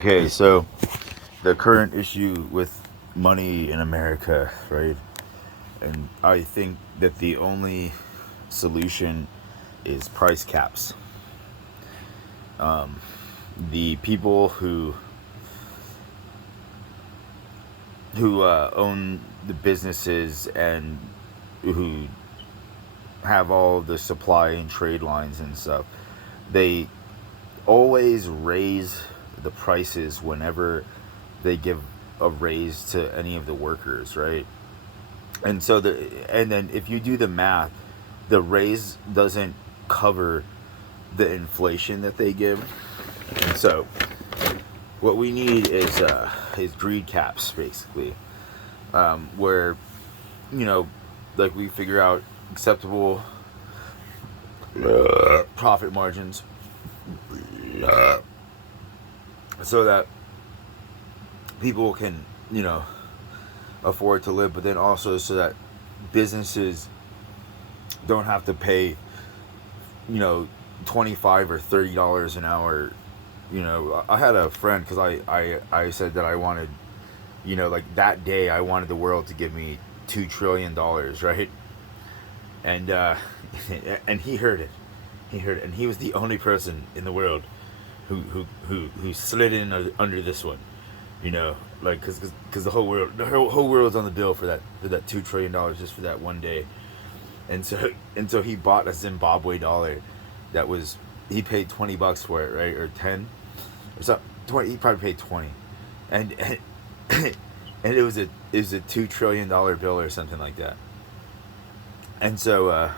Okay, so the current issue with money in America, right? And I think that the only solution is price caps. The people who own the businesses and who have all the supply and trade lines and stuff, they always raise the prices whenever they give a raise to any of the workers, right? And then if you do the math, the raise doesn't cover the inflation that they give. And so what we need is greed caps, basically, where you know, like we figure out acceptable profit margins, so that people can, afford to live, but then also so that businesses don't have to pay, you know, $25 or $30 an hour. I had a friend because I said that I wanted, like that day I wanted the world to give me $2 trillion, right? And and he heard it, and he was the only person in the world who slid in under this one, like because the whole world's on the bill for that $2 trillion just for that one day. And so he bought a Zimbabwe dollar that was, he paid $20 for it, right? Or 10 or so 20. He probably paid 20. And and it was a $2 trillion bill or something like that. And so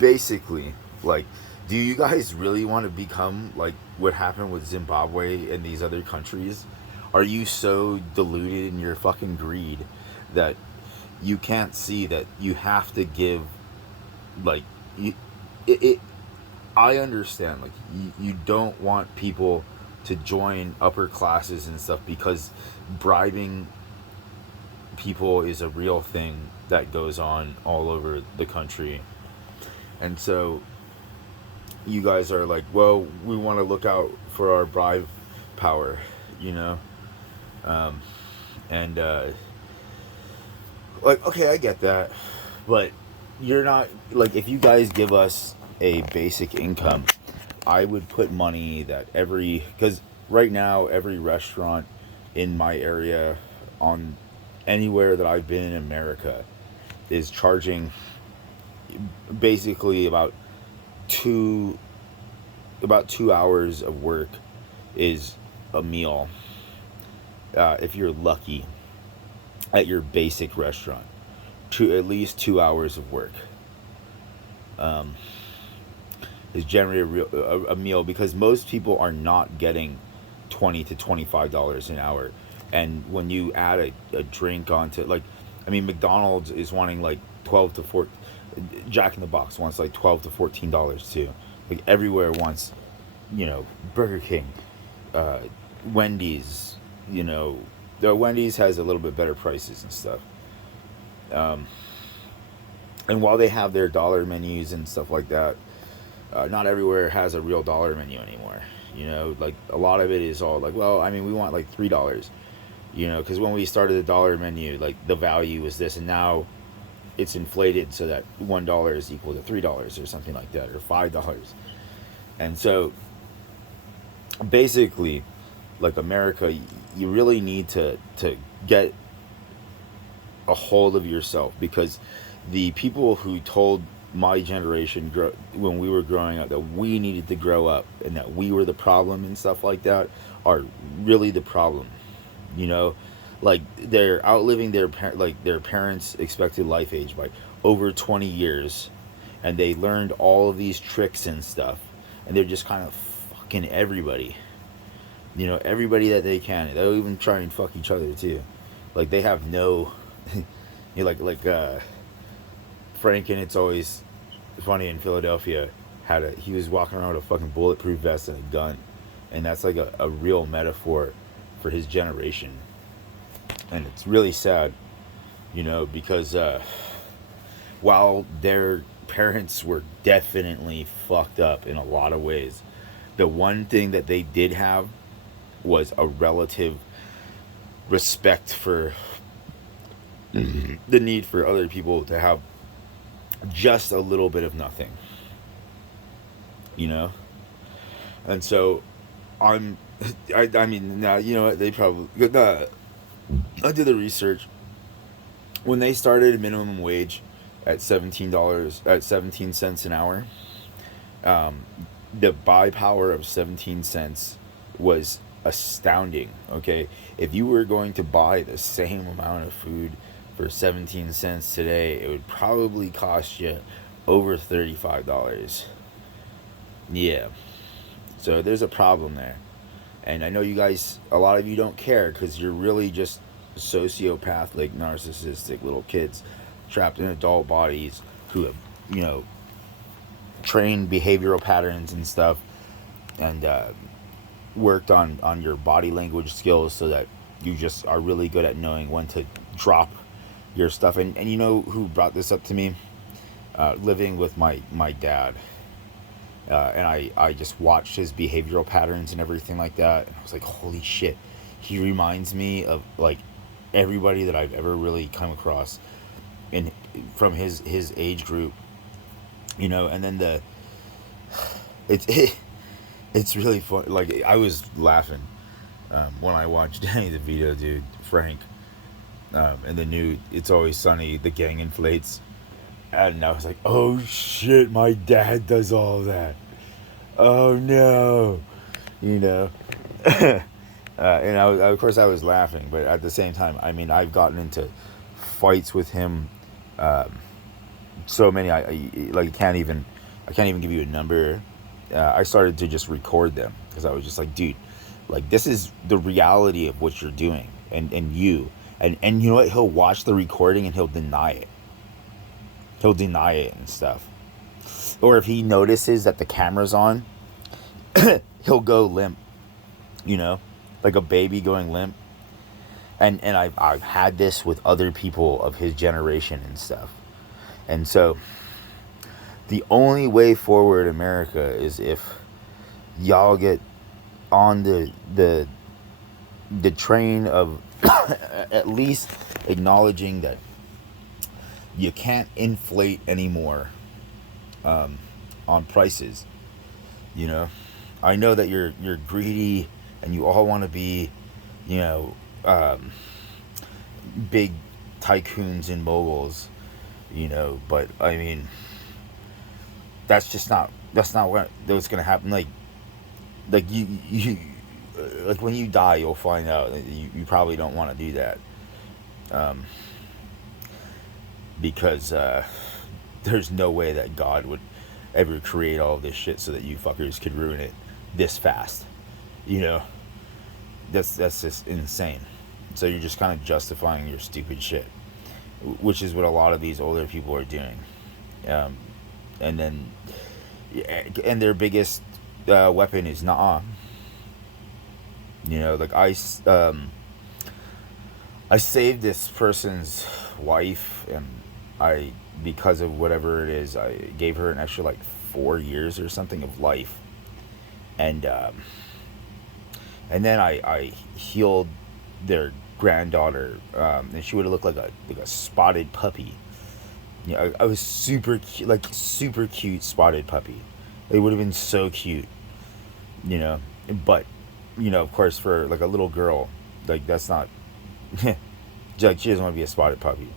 basically, like, do you guys really want to become like what happened with Zimbabwe and these other countries? Are you so deluded in your fucking greed that you can't see that you have to give, like, you, it I understand, like, you don't want people to join upper classes and stuff because bribing people is a real thing that goes on all over the country. And so you guys are like, well, we want to look out for our bribe power, you know? Um, and, like, okay, I get that. But you're not, like, if you guys give us a basic income, I would put money that because right now, every restaurant in my area, on anywhere that I've been in America, is charging basically two about 2 hours of work is a meal, if you're lucky, at your basic restaurant. At least 2 hours of work um, is generally a meal, because most people are not getting $20 to $25 an hour. And when you add a drink onto, like, I mean, McDonald's is wanting like 12 to 14. Jack in the Box wants like $12 to $14 too. Like, everywhere wants, Burger King, uh, Wendy's, the Wendy's has a little bit better prices and stuff. Um, and while they have their dollar menus and stuff like that, not everywhere has a real dollar menu anymore. Like, a lot of it is all like, well, I mean, we want like $3. Because when we started the dollar menu, like, the value was this, and now it's inflated so that $1 is equal to $3 or something like that, or $5. And so basically, like, America, you really need to get a hold of yourself, because the people who told my generation, when we were growing up, that we needed to grow up and that we were the problem and stuff like that, are really the problem. you know like, they're outliving their parents' expected life age by over 20 years, and they learned all of these tricks and stuff, and they're just kind of fucking everybody, everybody that they can. They'll even try and fuck each other too. Like, they have no Frank, and It's Always Funny in Philadelphia, he was walking around with a fucking bulletproof vest and a gun, and that's like a real metaphor for his generation. And it's really sad, because while their parents were definitely fucked up in a lot of ways, the one thing that they did have was a relative respect for the need for other people to have just a little bit of nothing, you know? And so I'm, I mean, now, you know what, they probably, I did the research. When they started minimum wage at $17, at 17 cents an hour, um, the buy power of 17 cents was astounding. Okay, if you were going to buy the same amount of food for 17 cents today, it would probably cost you over $35. Yeah, so there's a problem there. And I know you guys, a lot of you don't care because you're really just sociopathic, narcissistic little kids trapped in adult bodies who have, you know, trained behavioral patterns and stuff, and worked on your body language skills so that you just are really good at knowing when to drop your stuff. And you know who brought this up to me? Living with my dad. And I just watched his behavioral patterns and everything like that. And I was like, holy shit. He reminds me of like everybody that I've ever really come across in from his age group. You know, and then it's really fun. Like I was laughing when I watched Danny DeVito, dude, Frank, and the new It's Always Sunny, the gang inflates. And I was like, oh shit, my dad does all that. Oh no. You know? And of course, I was laughing, but at the same time, I mean, I've gotten into fights with him. Um, so many, like, I can't even give you a number. I started to just record them because I was just like, dude, like, this is the reality of what you're doing. And you know what? He'll watch the recording and he'll deny it. He'll deny it and stuff. Or if he notices that the camera's on, he'll go limp, you know, like a baby going limp. And I've had this with other people of his generation and stuff. And so the only way forward, America, is if y'all get on the train of at least acknowledging that you can't inflate anymore on prices. You know, I know that you're greedy and you all want to be, you know, big tycoons and moguls. You know, but I mean, that's not what's gonna happen. Like like when you die, you'll find out that you probably don't want to do that. Um, because there's no way that God would ever create all this shit so that you fuckers could ruin it this fast. You know, that's just insane. So you're just kind of justifying your stupid shit, which is what a lot of these older people are doing. Um, and then, and their biggest weapon is nah. You know, like I saved this person's wife, and I, because of whatever it is, I gave her an extra like 4 years or something of life, and and then I healed their granddaughter, and she would have looked like a spotted puppy. You know, I was super cute, like super cute spotted puppy. It would have been so cute, you know. But, you know, of course, for like a little girl, like that's not. Like she doesn't want to be a spotted puppy.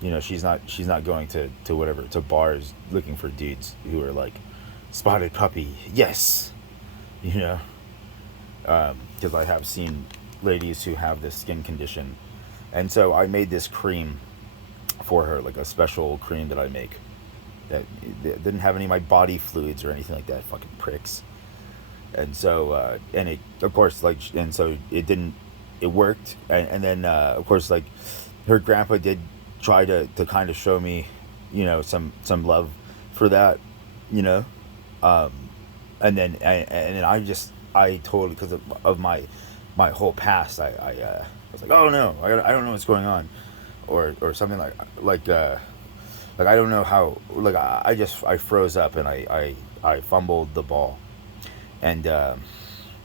You know, she's not going to whatever, to bars looking for dudes who are like spotted puppy. Yes, you know, because I have seen ladies who have this skin condition, and so I made this cream for her, like a special cream that I make that didn't have any of my body fluids or anything like that. Fucking pricks. And so and it, of course, like, and so it didn't, it worked. And then of course, like, her grandpa did try to kind of show me, you know, some love for that, you know. um and then I totally, because of my whole past, I was like, oh no, I don't know what's going on, or something like I don't know how, like I froze up, and I fumbled the ball. And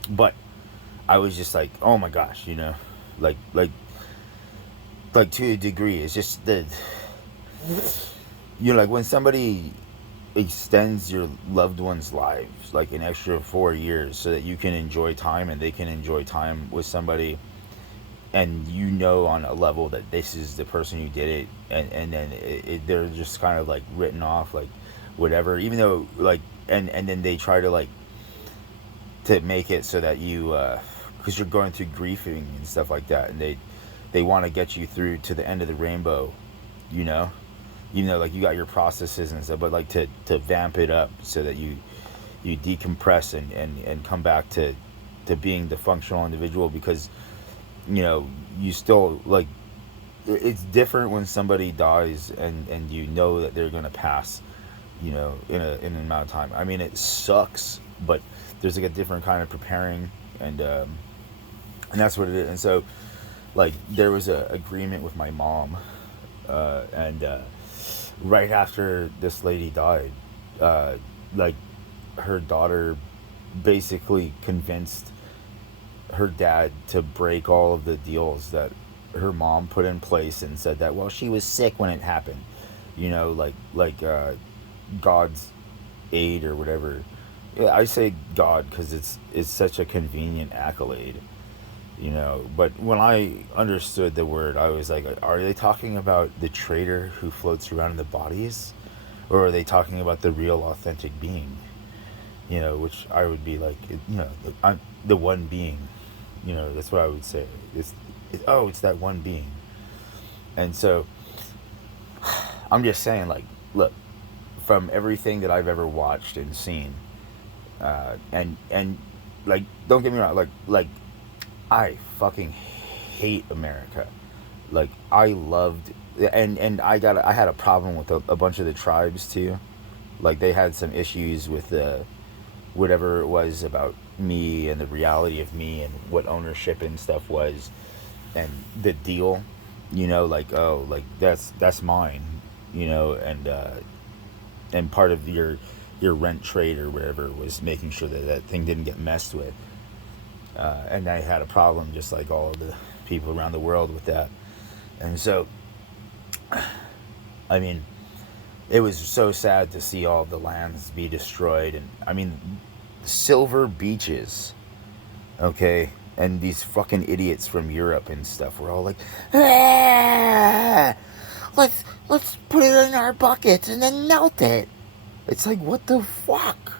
but I was just like, oh my gosh, like like like to a degree. It's just that like when somebody extends your loved one's lives like an extra 4 years so that you can enjoy time and they can enjoy time with somebody, and on a level that this is the person who did it, and then they're just kind of like written off like whatever, even though like, and then they try to like to make it so that you because you're going through grieving and stuff like that, and they want to get you through to the end of the rainbow, you know like you got your processes and stuff, but like to vamp it up so that you decompress and come back to being the functional individual, because you still like, it's different when somebody dies and that they're gonna pass, in an amount of time. I mean, it sucks, but there's like a different kind of preparing, and that's what it is. And so like there was a agreement with my mom, and right after this lady died, like her daughter basically convinced her dad to break all of the deals that her mom put in place, and said that, well, she was sick when it happened, God's aid or whatever. Yeah, I say God because it's such a convenient accolade, But when I understood the word, I was like, are they talking about the traitor who floats around in the bodies, or are they talking about the real, authentic being? Which I would be like, I'm the one being. That's what I would say. It's that one being. And so I'm just saying, like, look, from everything that I've ever watched and seen, and like, don't get me wrong, like I fucking hate America. Like, I loved, and I had a problem with a bunch of the tribes too. Like, they had some issues with whatever it was about me and the reality of me and what ownership and stuff was, and the deal, like, oh, like that's mine, and part of your rent trade or whatever was making sure that that thing didn't get messed with. And I had a problem, just like all of the people around the world, with that. And so, I mean, it was so sad to see all the lands be destroyed. And I mean, silver beaches, okay? And these fucking idiots from Europe and stuff were all like, ah, let's put it in our buckets and then melt it. It's like, what the fuck?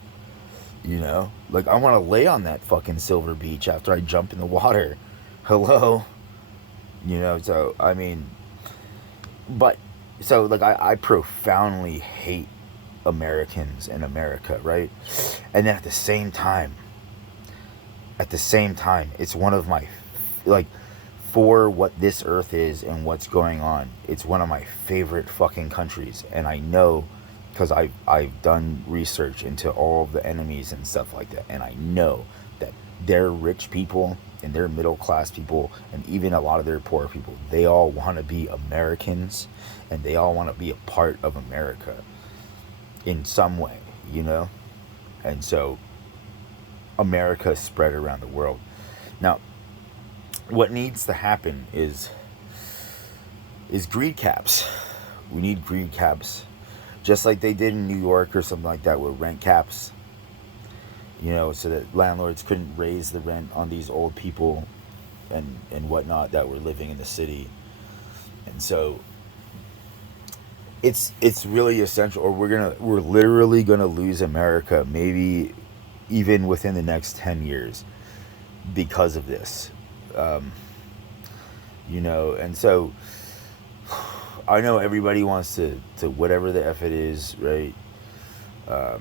Like, I want to lay on that fucking silver beach after I jump in the water. Hello? So, I mean, but, so, like, I profoundly hate Americans and America, right? And then at the same time, it's one of my, like, for what this earth is and what's going on, it's one of my favorite fucking countries. And I know, because I've done research into all of the enemies and stuff like that, and I know that their rich people and their middle class people and even a lot of their poor people, they all want to be Americans, and they all want to be a part of America in some way, and so America is spread around the world. Now, what needs to happen is greed caps. We need greed caps, just like they did in New York or something like that, with rent caps, so that landlords couldn't raise the rent on these old people and whatnot that were living in the city. And so it's really essential, or we're literally gonna lose America, maybe even within the next 10 years, because of this. And so I know everybody wants to whatever the F it is, right? I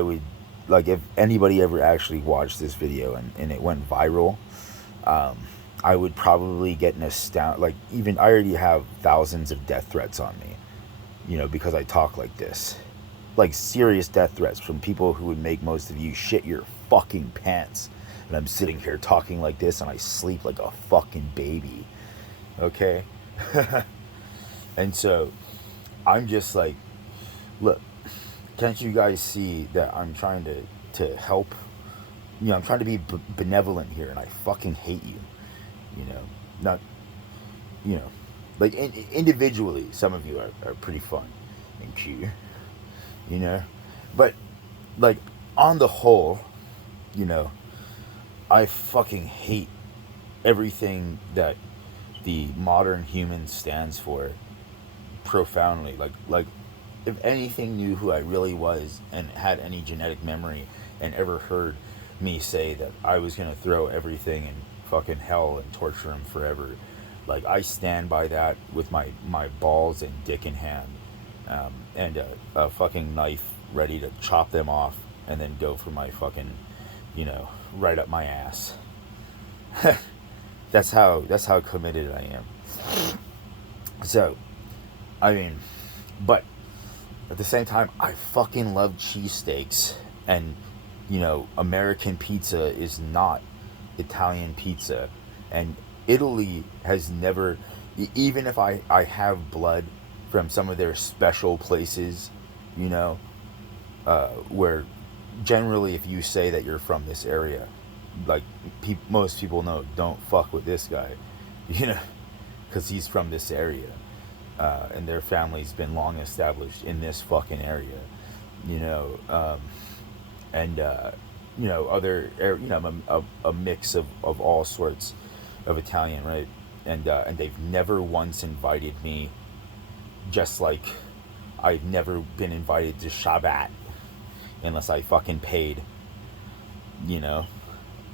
would, like, if anybody ever actually watched this video and it went viral, I would probably get an like, even, I already have thousands of death threats on me, because I talk like this. Like, serious death threats from people who would make most of you shit your fucking pants. And I'm sitting here talking like this, and I sleep like a fucking baby. Okay? And so I'm just like, look, can't you guys see that I'm trying to help I'm trying to be benevolent here, and I fucking hate you. Not, you know, like individually, some of you are pretty fun and cute, you know, but like on the whole, you know, I fucking hate everything that the modern human stands for profoundly. Like if anything knew who I really was and had any genetic memory and ever heard me say that I was gonna throw everything in fucking hell and torture them forever, like I stand by that with my balls and dick in hand, and a fucking knife ready to chop them off and then go for my fucking, right up my ass. That's how committed I am. So, I mean, but at the same time, I fucking love cheesesteaks, and American pizza is not Italian pizza, and Italy has never, even if I have blood from some of their special places, you know, where generally if you say that you're from this area, like most people know, don't fuck with this guy, you know, because he's from this area, and their family's been long established in this fucking area, you know, and other a mix of all sorts of Italian, right? And they've never once invited me, just like I've never been invited to Shabbat unless I fucking paid, you know.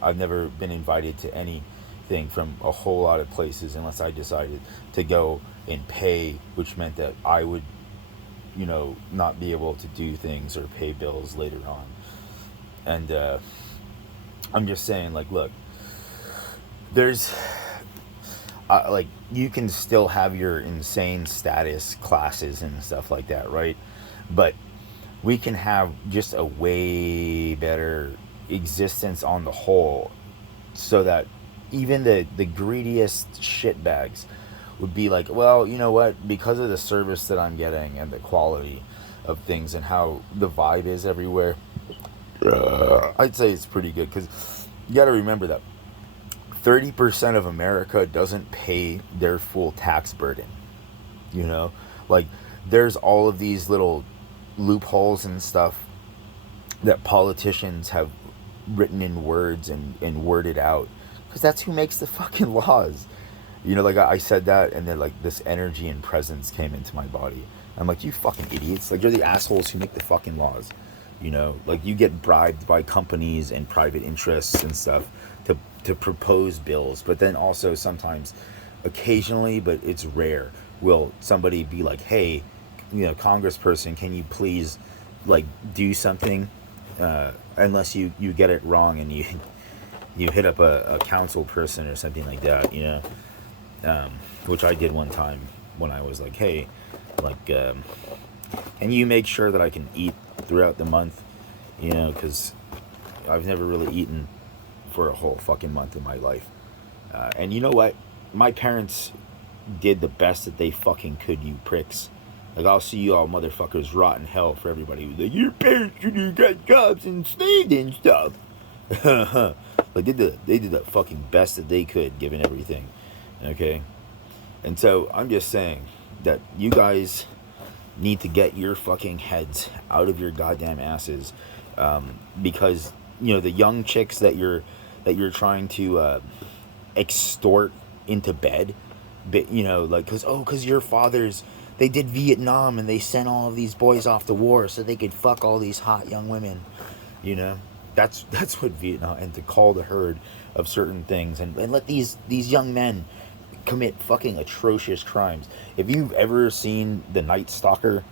I've never been invited to anything from a whole lot of places unless I decided to go and pay, which meant that I would, not be able to do things or pay bills later on. And I'm just saying, like, look, there's like you can still have your insane status classes and stuff like that, right? But we can have just a way better existence on the whole, so that even the greediest shitbags would be like, well, you know what, because of the service that I'm getting and the quality of things and how the vibe is everywhere, I'd say it's pretty good. Because you got to remember that 30% of America doesn't pay their full tax burden. Like, there's all of these little loopholes and stuff that politicians have written in words and worded out, because that's who makes the fucking laws. Like I said that, and then like this energy and presence came into my body. I'm like, you fucking idiots! Like, you're the assholes who make the fucking laws. Like, you get bribed by companies and private interests and stuff to propose bills, but then also sometimes, occasionally, but it's rare, will somebody be like, hey, congressperson, can you please like do something, unless you get it wrong and you hit up a council person or something like that, which I did one time when I was like, hey, like, can you make sure that I can eat throughout the month, because I've never really eaten for a whole fucking month in my life, and you know what, my parents did the best that they fucking could, you pricks. Like, I'll see you all motherfuckers rot in hell for everybody who's like, your parents should have got jobs and stayed and stuff. Like, they did the fucking best that they could, given everything. Okay? And so, I'm just saying that you guys need to get your fucking heads out of your goddamn asses. Because, the young chicks that you're trying to extort into bed, like, because your fathers, they did Vietnam and they sent all of these boys off to war so they could fuck all these hot young women. That's what Vietnam, and to call the herd of certain things and let these young men commit fucking atrocious crimes. If you've ever seen The Night Stalker,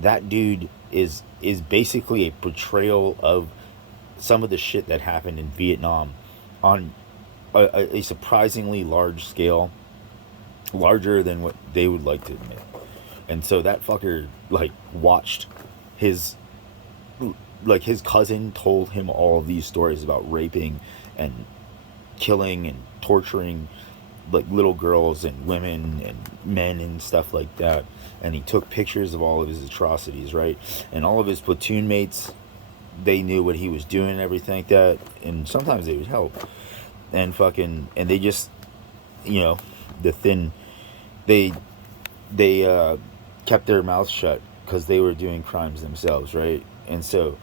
that dude is basically a portrayal of some of the shit that happened in Vietnam on a surprisingly large scale, larger than what they would like to admit. And so that fucker, like, watched his cousin told him all of these stories about raping and killing and torturing, like, little girls and women and men and stuff like that. And he took pictures of all of his atrocities, right? And all of his platoon mates they knew what he was doing and everything like that, and sometimes they would help. And they just, you know, the thin, they they kept their mouths shut because they were doing crimes themselves, right? And so,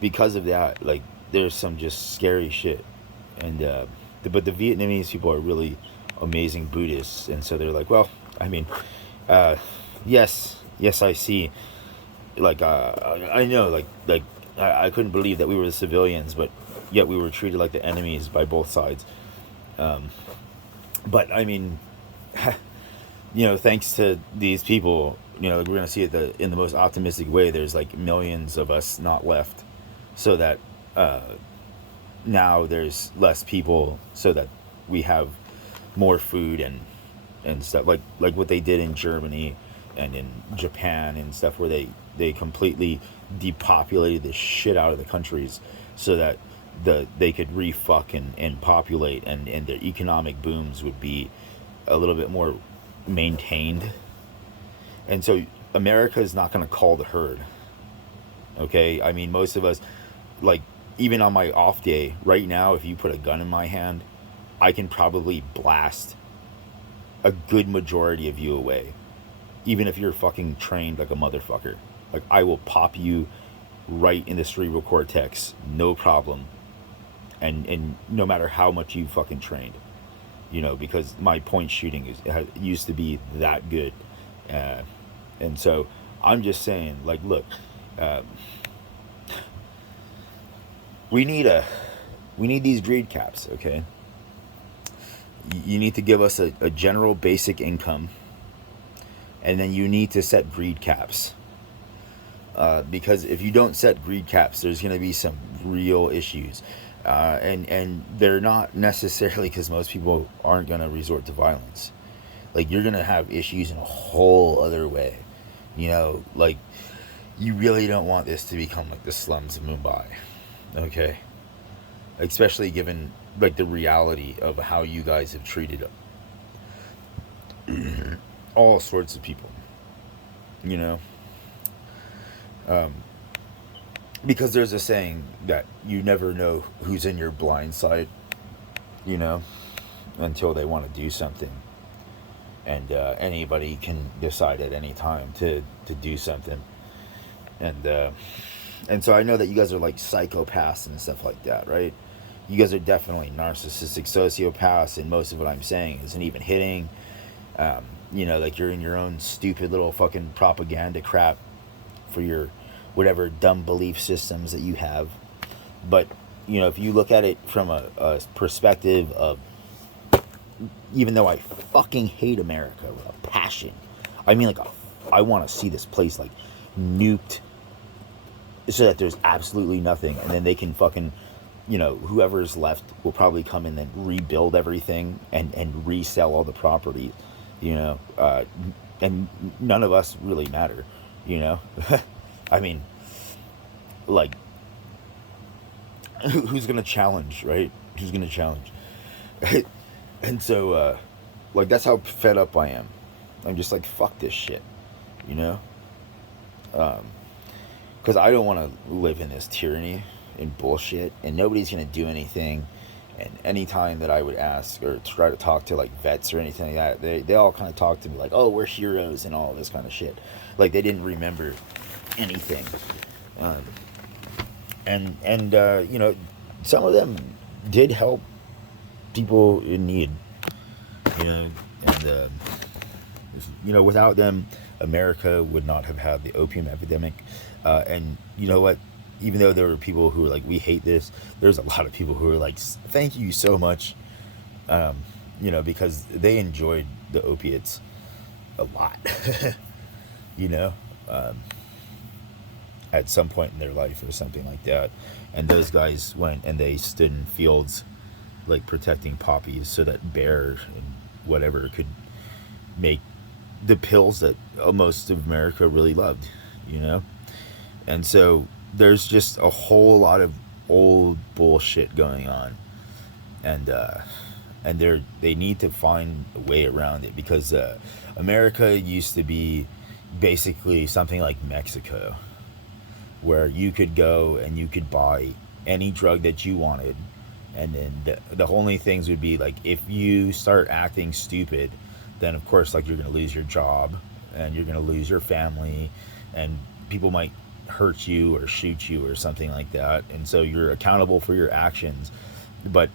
because of that, like, there's some just scary shit. And but the Vietnamese people are really amazing Buddhists, and so they're like, well, I mean, uh, yes, I see. Like, I know, like I couldn't believe that we were the civilians, but yet we were treated like the enemies by both sides. Um, but I mean, thanks to these people, we're gonna see it in the most optimistic way. There's like millions of us not left, so that uh, now there's less people, so that we have more food and stuff like what they did in Germany and in Japan and stuff, where they completely depopulated the shit out of the countries so that they could refuck and populate, and their economic booms would be a little bit more maintained. And so America is not going to call the herd. Okay, I mean, most of us, like, even on my off day right now, if you put a gun in my hand, I can probably blast a good majority of you away, even if you're fucking trained like a motherfucker. Like, I will pop you right in the cerebral cortex, no problem. And no matter how much you fucking trained, because my point shooting used to be that good. uh, and so I'm just saying, like, look, uh, we need these greed caps. Okay, you need to give us a general basic income, and then you need to set greed caps. Because if you don't set greed caps, there's going to be some real issues. And they're not necessarily because most people aren't going to resort to violence. Like, you're going to have issues in a whole other way. Like, you really don't want this to become like the slums of Mumbai. Okay? Especially given, like, the reality of how you guys have treated all sorts of people. You know? Um, because there's a saying that you never know who's in your blind side, you know, until they want to do something. And anybody can decide at any time to do something. And and so I know that you guys are like psychopaths and stuff like that, right? You guys are definitely narcissistic sociopaths, and most of what I'm saying isn't even hitting. Like, you're in your own stupid little fucking propaganda crap for your whatever dumb belief systems that you have. But, if you look at it from a perspective of, even though I fucking hate America with a passion, I mean, like, I want to see this place, like, nuked so that there's absolutely nothing, and then they can fucking, whoever's left will probably come in and rebuild everything and resell all the property, and none of us really matter, I mean, like, who's gonna challenge, right? Who's gonna challenge? And so, like, that's how fed up I am. I'm just like, fuck this shit, you know? Because I don't want to live in this tyranny and bullshit, and nobody's gonna do anything. And any time that I would ask or try to talk to, like, vets or anything like that, they all kind of talk to me like, oh, we're heroes and all this kind of shit. Like, they didn't remember anything. Um, and some of them did help people in need, and without them, America would not have had the opium epidemic. And you know what? Even though there were people who were like, we hate this, there's a lot of people who were like, thank you so much, because they enjoyed the opiates a lot, you know, at some point in their life or something like that. And those guys went and they stood in fields, like, protecting poppies so that bear and whatever could make the pills that most of America really loved, And so there's just a whole lot of old bullshit going on, and they need to find a way around it, because America used to be basically something like Mexico. where you could go and you could buy any drug that you wanted, and then the only things would be like, if you start acting stupid, then of course, like, you're gonna lose your job, and you're gonna lose your family, and people might hurt you or shoot you or something like that, and so you're accountable for your actions. But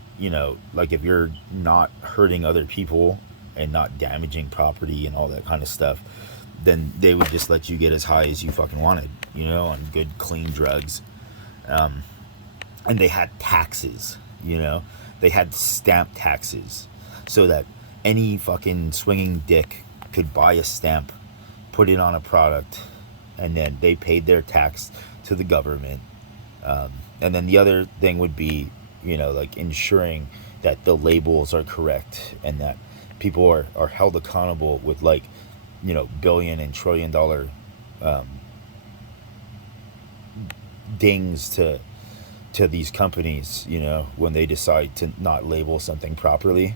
like, if you're not hurting other people and not damaging property and all that kind of stuff, then they would just let you get as high as you fucking wanted, on good clean drugs. And they had taxes, they had stamp taxes, so that any fucking swinging dick could buy a stamp, put it on a product, and then they paid their tax to the government. And then the other thing would be, like, ensuring that the labels are correct, and that people are held accountable with, like, billion and trillion dollar dings to these companies, when they decide to not label something properly.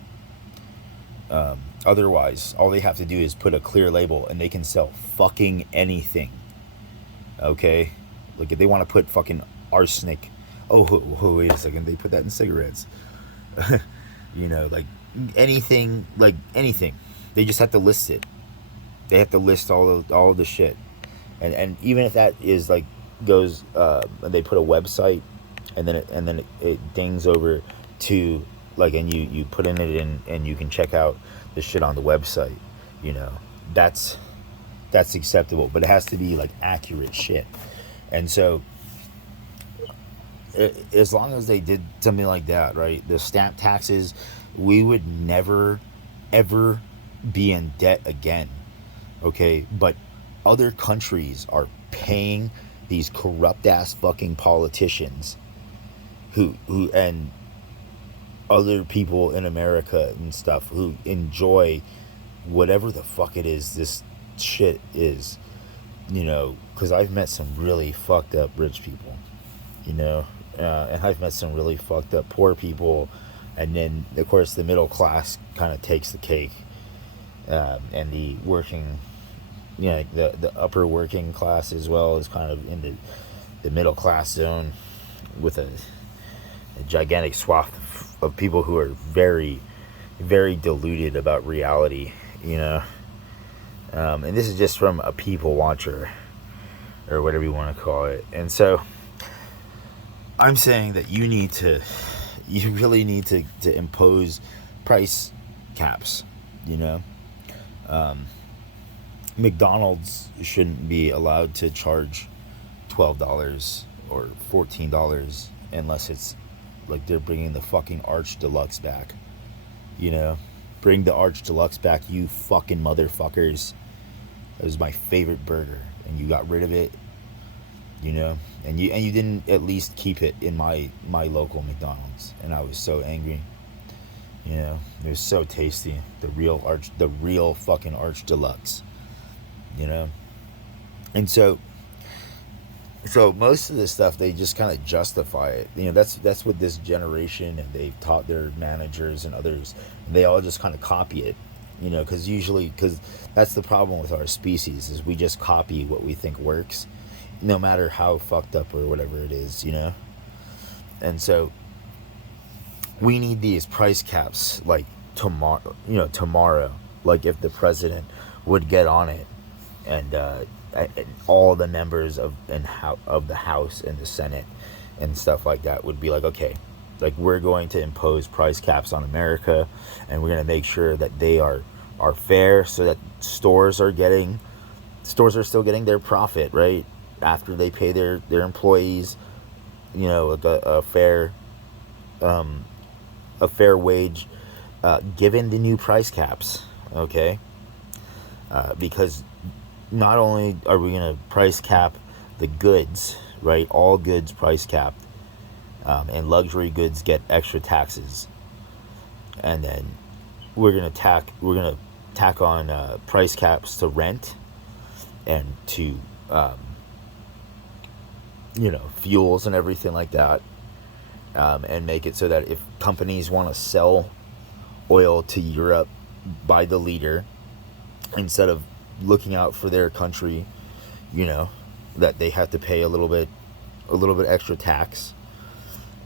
Otherwise, all they have to do is put a clear label, and they can sell fucking anything. Okay? Like, if they want to put fucking arsenic, wait a second, they put that in cigarettes. Like, anything, they just have to list it. They have to list all of the shit, and even if that is like goes, and they put a website, and then it dings over to, like, and you put in it in, and you can check out the shit on the website. That's acceptable, but it has to be like accurate shit. And so, as long as they did something like that, right, the stamp taxes, we would never ever be in debt again. Okay, but other countries are paying these corrupt ass fucking politicians who and other people in America and stuff who enjoy whatever the fuck it is this shit is, because I've met some really fucked up rich people, and I've met some really fucked up poor people, and then of course the middle class kind of takes the cake, and the working, the upper working class as well is kind of in the middle class zone, with a gigantic swath of people who are very, very deluded about reality, and this is just from a people watcher, or whatever you want to call it. And so I'm saying that you really need to impose price caps. McDonald's shouldn't be allowed to charge $12 or $14 unless it's like they're bringing the fucking Arch Deluxe back. Bring the Arch Deluxe back, you fucking motherfuckers. It was my favorite burger, and you got rid of it. And you didn't at least keep it in my local McDonald's, and I was so angry. It was so tasty. The real fucking Arch Deluxe. And so most of this stuff, they just kind of justify it. That's what this generation, and they've taught their managers and others, they all just kind of copy it. Because that's the problem with our species, is we just copy what we think works, no matter how fucked up or whatever it is. And so we need these price caps like tomorrow. Like, if the president would get on it, and all the members of the House and the Senate and stuff like that would be like, okay, like, we're going to impose price caps on America, and we're going to make sure that they are fair, so that stores are still getting their profit, right, after they pay their employees, a fair wage, given the new price caps. Okay, because not only are we going to price cap the goods, right, all goods price capped, and luxury goods get extra taxes, and then we're gonna tack on price caps to rent and to fuels and everything like that, and make it so that if companies want to sell oil to Europe by the liter, instead of looking out for their country, that they have to pay a little bit a little bit extra tax.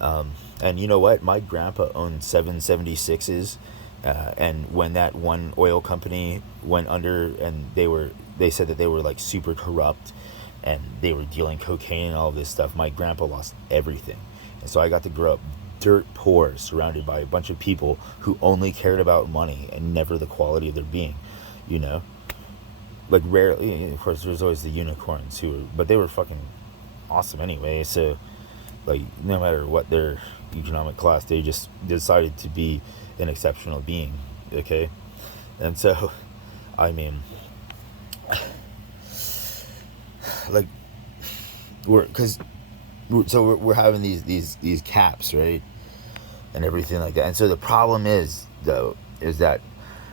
And you know what? My grandpa owned 776s, and when that one oil company went under, and they said that they were like super corrupt, and they were dealing cocaine and all this stuff. My grandpa lost everything, and so I got to grow up dirt poor, surrounded by a bunch of people who only cared about money and never the quality of their being. You know, like rarely. Of course, there's always the unicorns but they were fucking awesome anyway. So, like, no matter what their economic class, they just decided to be an exceptional being. Okay, and so, I mean, like, we're having these caps, right, and everything like that. And so the problem is that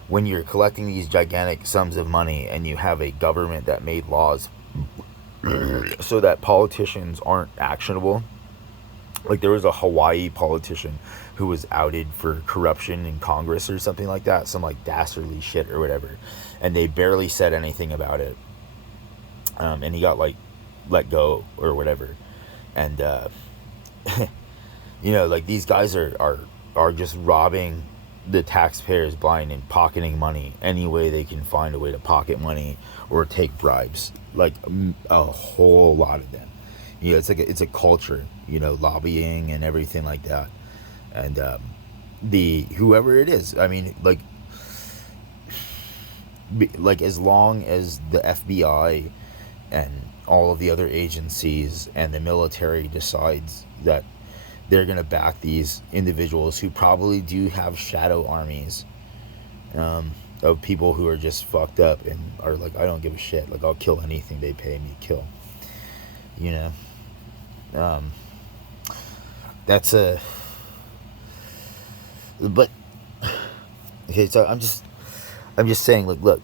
when you're collecting these gigantic sums of money and you have a government that made laws so that politicians aren't actionable. Like, there was a Hawaii politician who was outed for corruption in Congress or something like that, some like dastardly shit or whatever, and they barely said anything about it. And he got like let go or whatever, and you know, like, these guys are just robbing the taxpayers blind and pocketing money any way they can find a way to pocket money or take bribes, like a whole lot of them. You know, it's a culture, you know, lobbying and everything like that. And the whoever it is, I mean, like as long as the FBI and all of the other agencies and the military decides that they're going to back these individuals who probably do have shadow armies of people who are just fucked up and are like, I don't give a shit, like, I'll kill anything they pay me to kill, you know. That's but okay, so I'm just saying, like, look,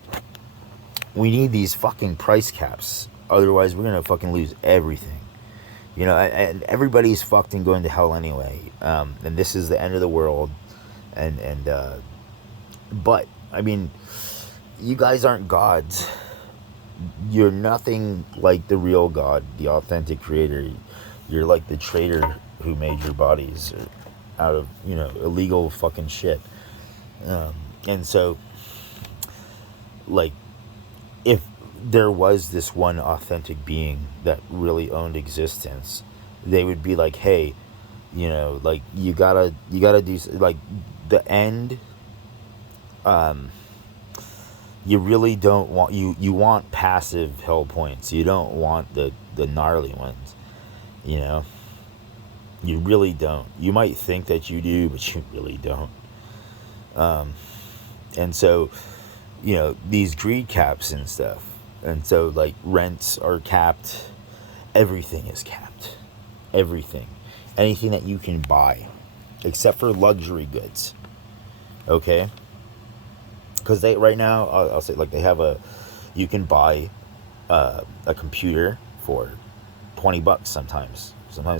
we need these fucking price caps, otherwise we're gonna fucking lose everything, you know. And everybody's fucked and going to hell anyway, and this is the end of the world, and but I mean, you guys aren't gods. You're nothing like the real God, the authentic creator. You're like the traitor who made your bodies out of, you know, illegal fucking shit. And so, like, if there was this one authentic being that really owned existence, they would be like, hey, you know, like, you gotta do, like, the end. You really don't want, you want passive hell points. You don't want the gnarly ones, you know. You really don't. You might think that you do, but you really don't. And so, you know, these greed caps and stuff, and so, like, rents are capped. Everything is capped. Everything, anything that you can buy, except for luxury goods. Okay. Because they, right now, I'll say, like, they have you can buy a computer for $20 sometimes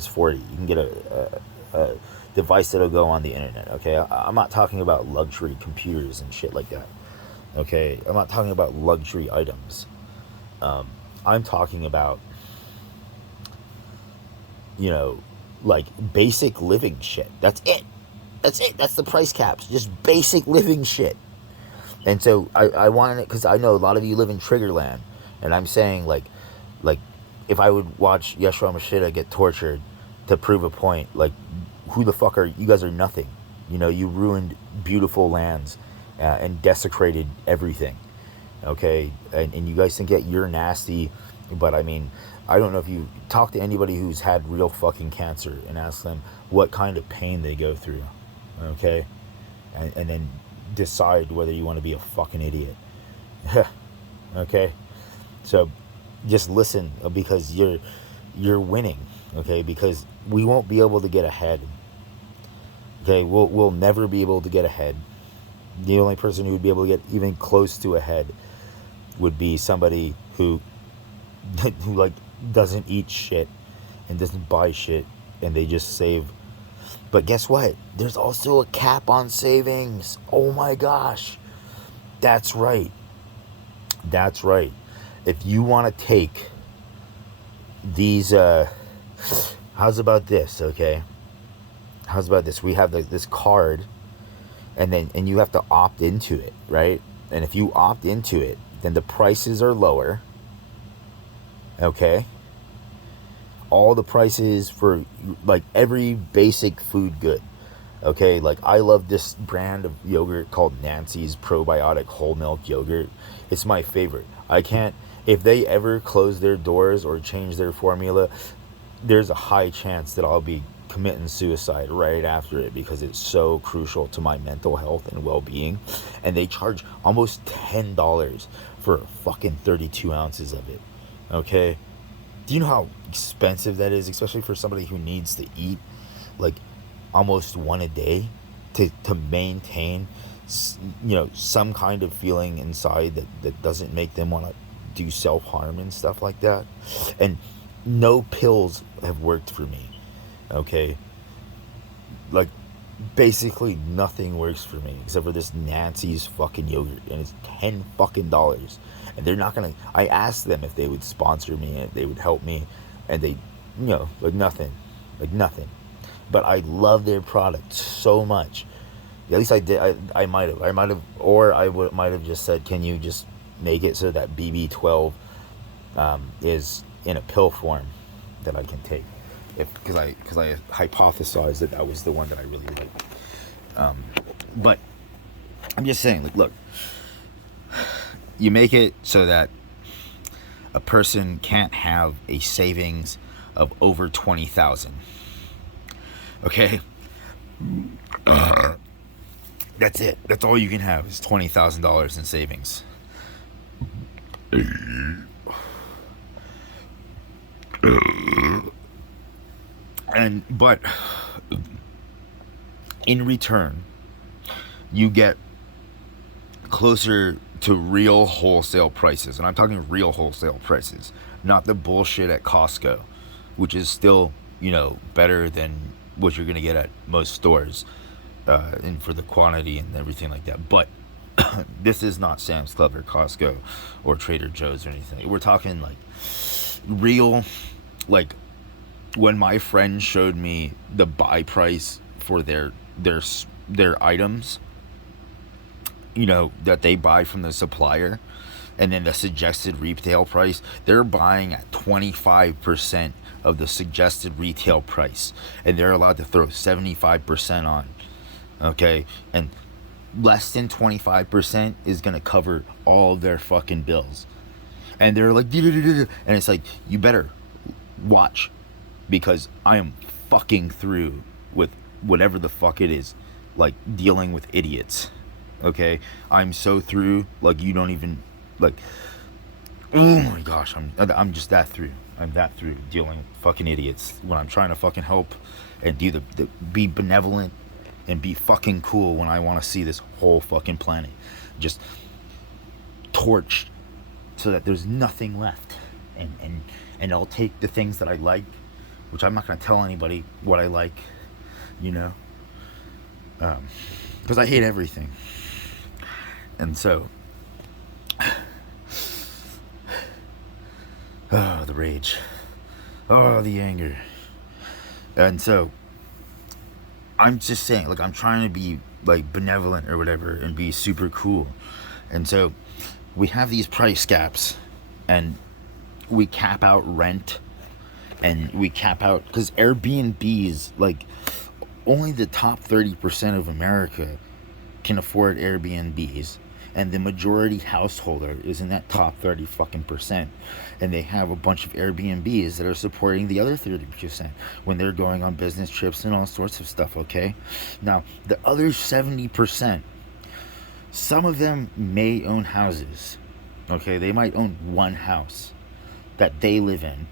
40. You can get a device that'll go on the internet. Okay, I'm not talking about luxury computers and shit like that. Okay, I'm not talking about luxury items. I'm talking about, you know, like, basic living shit. That's it. That's the price caps. Just basic living shit. And so I wanted it because I know a lot of you live in Triggerland, and I'm saying, like, if I would watch Yeshua Mashida get tortured to prove a point, like, who the fuck are you guys? Are nothing. You know, you ruined beautiful lands and desecrated everything. Okay, and you guys think that you're nasty, but I mean, I don't know if you talk to anybody who's had real fucking cancer and ask them what kind of pain they go through. Okay, and then decide whether you want to be a fucking idiot. Okay, so just listen, because you're winning. Okay, because we won't be able to get ahead. Okay, we'll never be able to get ahead. The only person who would be able to get even close to ahead would be somebody who like doesn't eat shit and doesn't buy shit, and they just save. But guess what? There's also a cap on savings. Oh my gosh. That's right. That's right. If you want to take these How's about this, okay? How's about this? We have this card, and you have to opt into it, right? And if you opt into it, then the prices are lower, okay? All the prices for like every basic food good. Okay, like I love this brand of yogurt called Nancy's Probiotic Whole Milk Yogurt. It's my favorite. I can't, if they ever close their doors or change their formula, there's a high chance that I'll be committing suicide right after it because it's so crucial to my mental health and well being. And they charge almost $10 for fucking 32 ounces of it. Okay? Do you know how expensive that is, especially for somebody who needs to eat like almost one a day to maintain some kind of feeling inside that doesn't make them want to do self-harm and stuff like that? And no pills have worked for me, okay? Like basically nothing works for me except for this Nancy's fucking yogurt, and it's $10 fucking dollars. And they're not gonna, I asked them if they would sponsor me and if they would help me, and they, like nothing. But I love their product so much. At least I did. I might have, or might have just said, can you just make it so that BB12 is in a pill form that I can take? Because I hypothesized that was the one that I really liked. But I'm just saying, like, look, you make it so that a person can't have a savings of over 20,000. Okay? That's it. That's all you can have is $20,000 in savings. But in return, you get closer to real wholesale prices. And I'm talking real wholesale prices, not the bullshit at Costco, which is still, better than what you're going to get at most stores, and for the quantity and everything like that. But this is not Sam's Club or Costco or Trader Joe's or anything. We're talking like real, like when my friend showed me the buy price for their items, that they buy from the supplier, and then the suggested retail price, they're buying at 25% of the suggested retail price, and they're allowed to throw 75% on. Okay? And less than 25% is gonna cover all of their fucking bills. And they're like, and it's like, you better watch, because I am fucking through with whatever the fuck it is, like dealing with idiots. Okay? I'm so through, like, you don't even, like, oh my gosh, I'm just that through. I'm that through dealing with fucking idiots when I'm trying to fucking help and do be benevolent and be fucking cool when I want to see this whole fucking planet just torched so that there's nothing left. And I'll take the things that I like, which I'm not going to tell anybody what I like, because I hate everything. And so, oh, the rage, oh, the anger. And so I'm just saying, like, I'm trying to be like benevolent or whatever and be super cool. And so we have these price caps, and we cap out rent, and we cap out, because Airbnbs, like, only the top 30% of America can afford Airbnbs, and the majority householder is in that top 30 fucking percent, and they have a bunch of Airbnbs that are supporting the other 30% when they're going on business trips and all sorts of stuff. Okay, now the other 70%, some of them may own houses. Okay, they might own one house that they live in.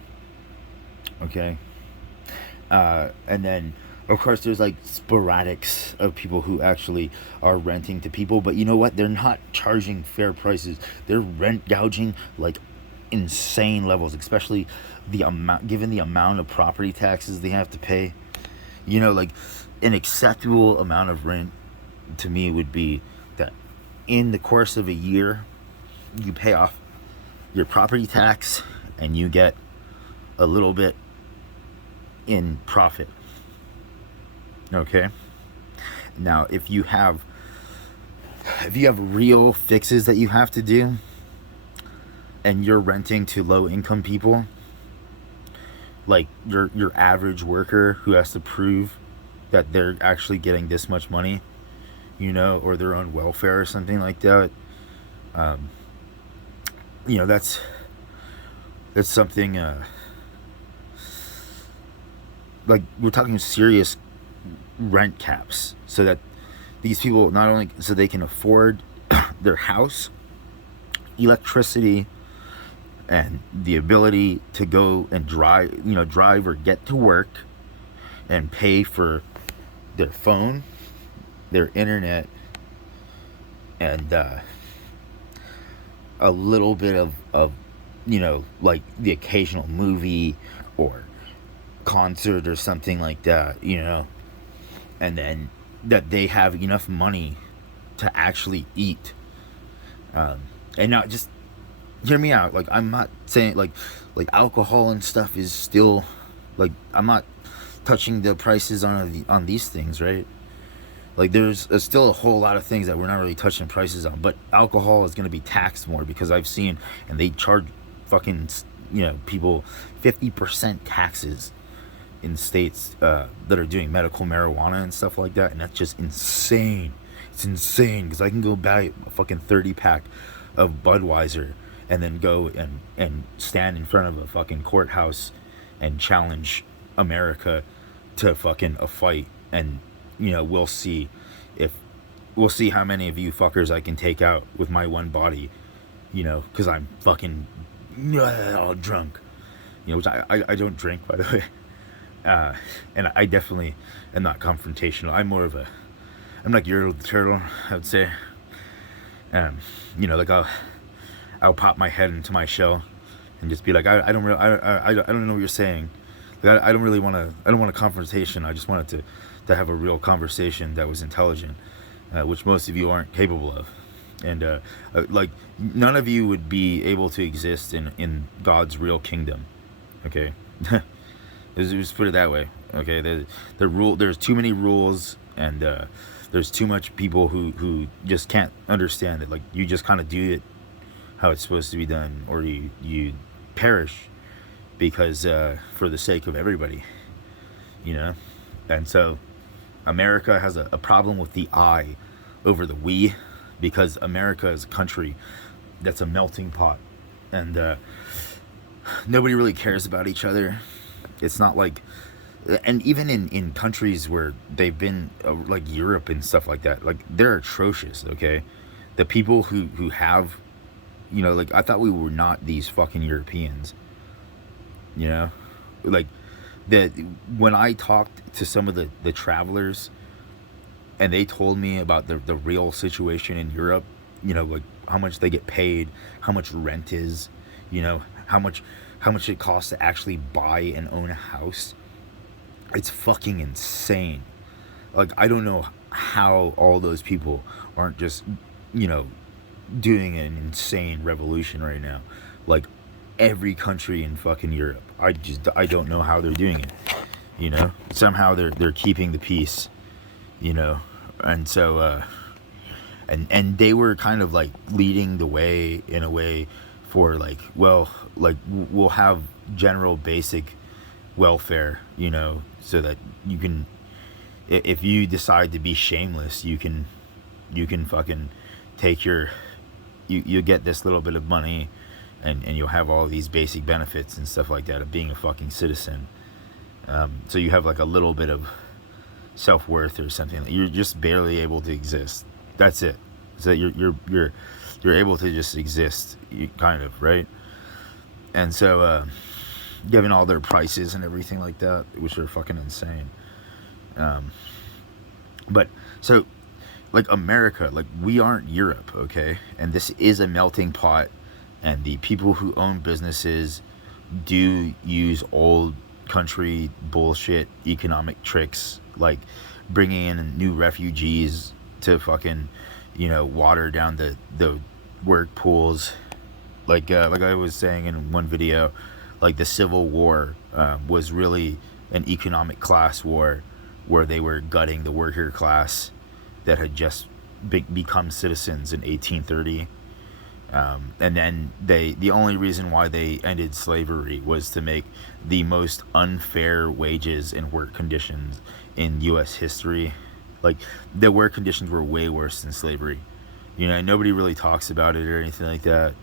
Okay, and then of course there's like sporadics of people who actually are renting to people, but you know what, they're not charging fair prices. They're rent gouging like insane levels, especially the amount, given the amount of property taxes they have to pay. Like an acceptable amount of rent to me would be that in the course of a year you pay off your property tax and you get a little bit in profit. Okay? Now, if you have real fixes that you have to do and you're renting to low income people, like your average worker who has to prove that they're actually getting this much money, or their own welfare or something like that, that's something, like, we're talking serious rent caps, so that these people, not only so they can afford their house, electricity, and the ability to go and drive or get to work, and pay for their phone, their internet, and a little bit of like the occasional movie or concert or something like that, and then that they have enough money to actually eat, and not just, hear me out, like, I'm not saying like alcohol and stuff is still, like, I'm not touching the prices on these things, right? Like, there's still a whole lot of things that we're not really touching prices on, but alcohol is going to be taxed more, because I've seen, and they charge fucking, people 50% taxes in states that are doing medical marijuana and stuff like that, and that's just insane. It's insane, because I can go buy a fucking 30-pack of Budweiser and then go and stand in front of a fucking courthouse and challenge America to fucking a fight, and we'll see how many of you fuckers I can take out with my one body, because I'm fucking all drunk, which I don't drink, by the way, and I definitely am not confrontational. I'm like Yertle the turtle, I would say. Like, I'll pop my head into my shell and just be like, I don't know what you're saying. Like, I don't want a confrontation. I just wanted to have a real conversation that was intelligent, which most of you aren't capable of. And like, none of you would be able to exist in God's real kingdom. Okay? Just put it that way. Okay? There's too many rules, and there's too much people who just can't understand it. Like, you just kind of do it how it's supposed to be done, or you perish, because for the sake of everybody, and so America has a problem with the I over the we, because America is a country that's a melting pot, and nobody really cares about each other. It's not like, and even in countries where they've been, like Europe and stuff like that, like, they're atrocious. Okay, the people who have, like, I thought we were not these fucking Europeans, like, when I talked to some of the travelers, and they told me about the real situation in Europe, like how much they get paid, how much rent is, how much it costs to actually buy and own a house. It's fucking insane. Like, I don't know how all those people aren't just, doing an insane revolution right now. Like, every country in fucking Europe, I don't know how they're doing it. Somehow they're keeping the peace, and so and they were kind of like leading the way in a way for, like, well, like, we'll have general basic welfare, so that you can, if you decide to be shameless, you can fucking take you get this little bit of money, and you'll have all these basic benefits and stuff like that of being a fucking citizen. So you have like a little bit of self-worth or something. You're just barely able to exist. That's it. So you're able to just exist, kind of, right? And so given all their prices and everything like that, which are fucking insane. But so, like, America, like, we aren't Europe, okay? And this is a melting pot, and the people who own businesses do use old country bullshit economic tricks, like bringing in new refugees to fucking, water down the work pools. Like I was saying in one video, like, the Civil War was really an economic class war where they were gutting the worker class that had just become citizens in 1830. And then the only reason why they ended slavery was to make the most unfair wages and work conditions in U.S. history. Like, the work conditions were way worse than slavery. You know, nobody really talks about it or anything like that.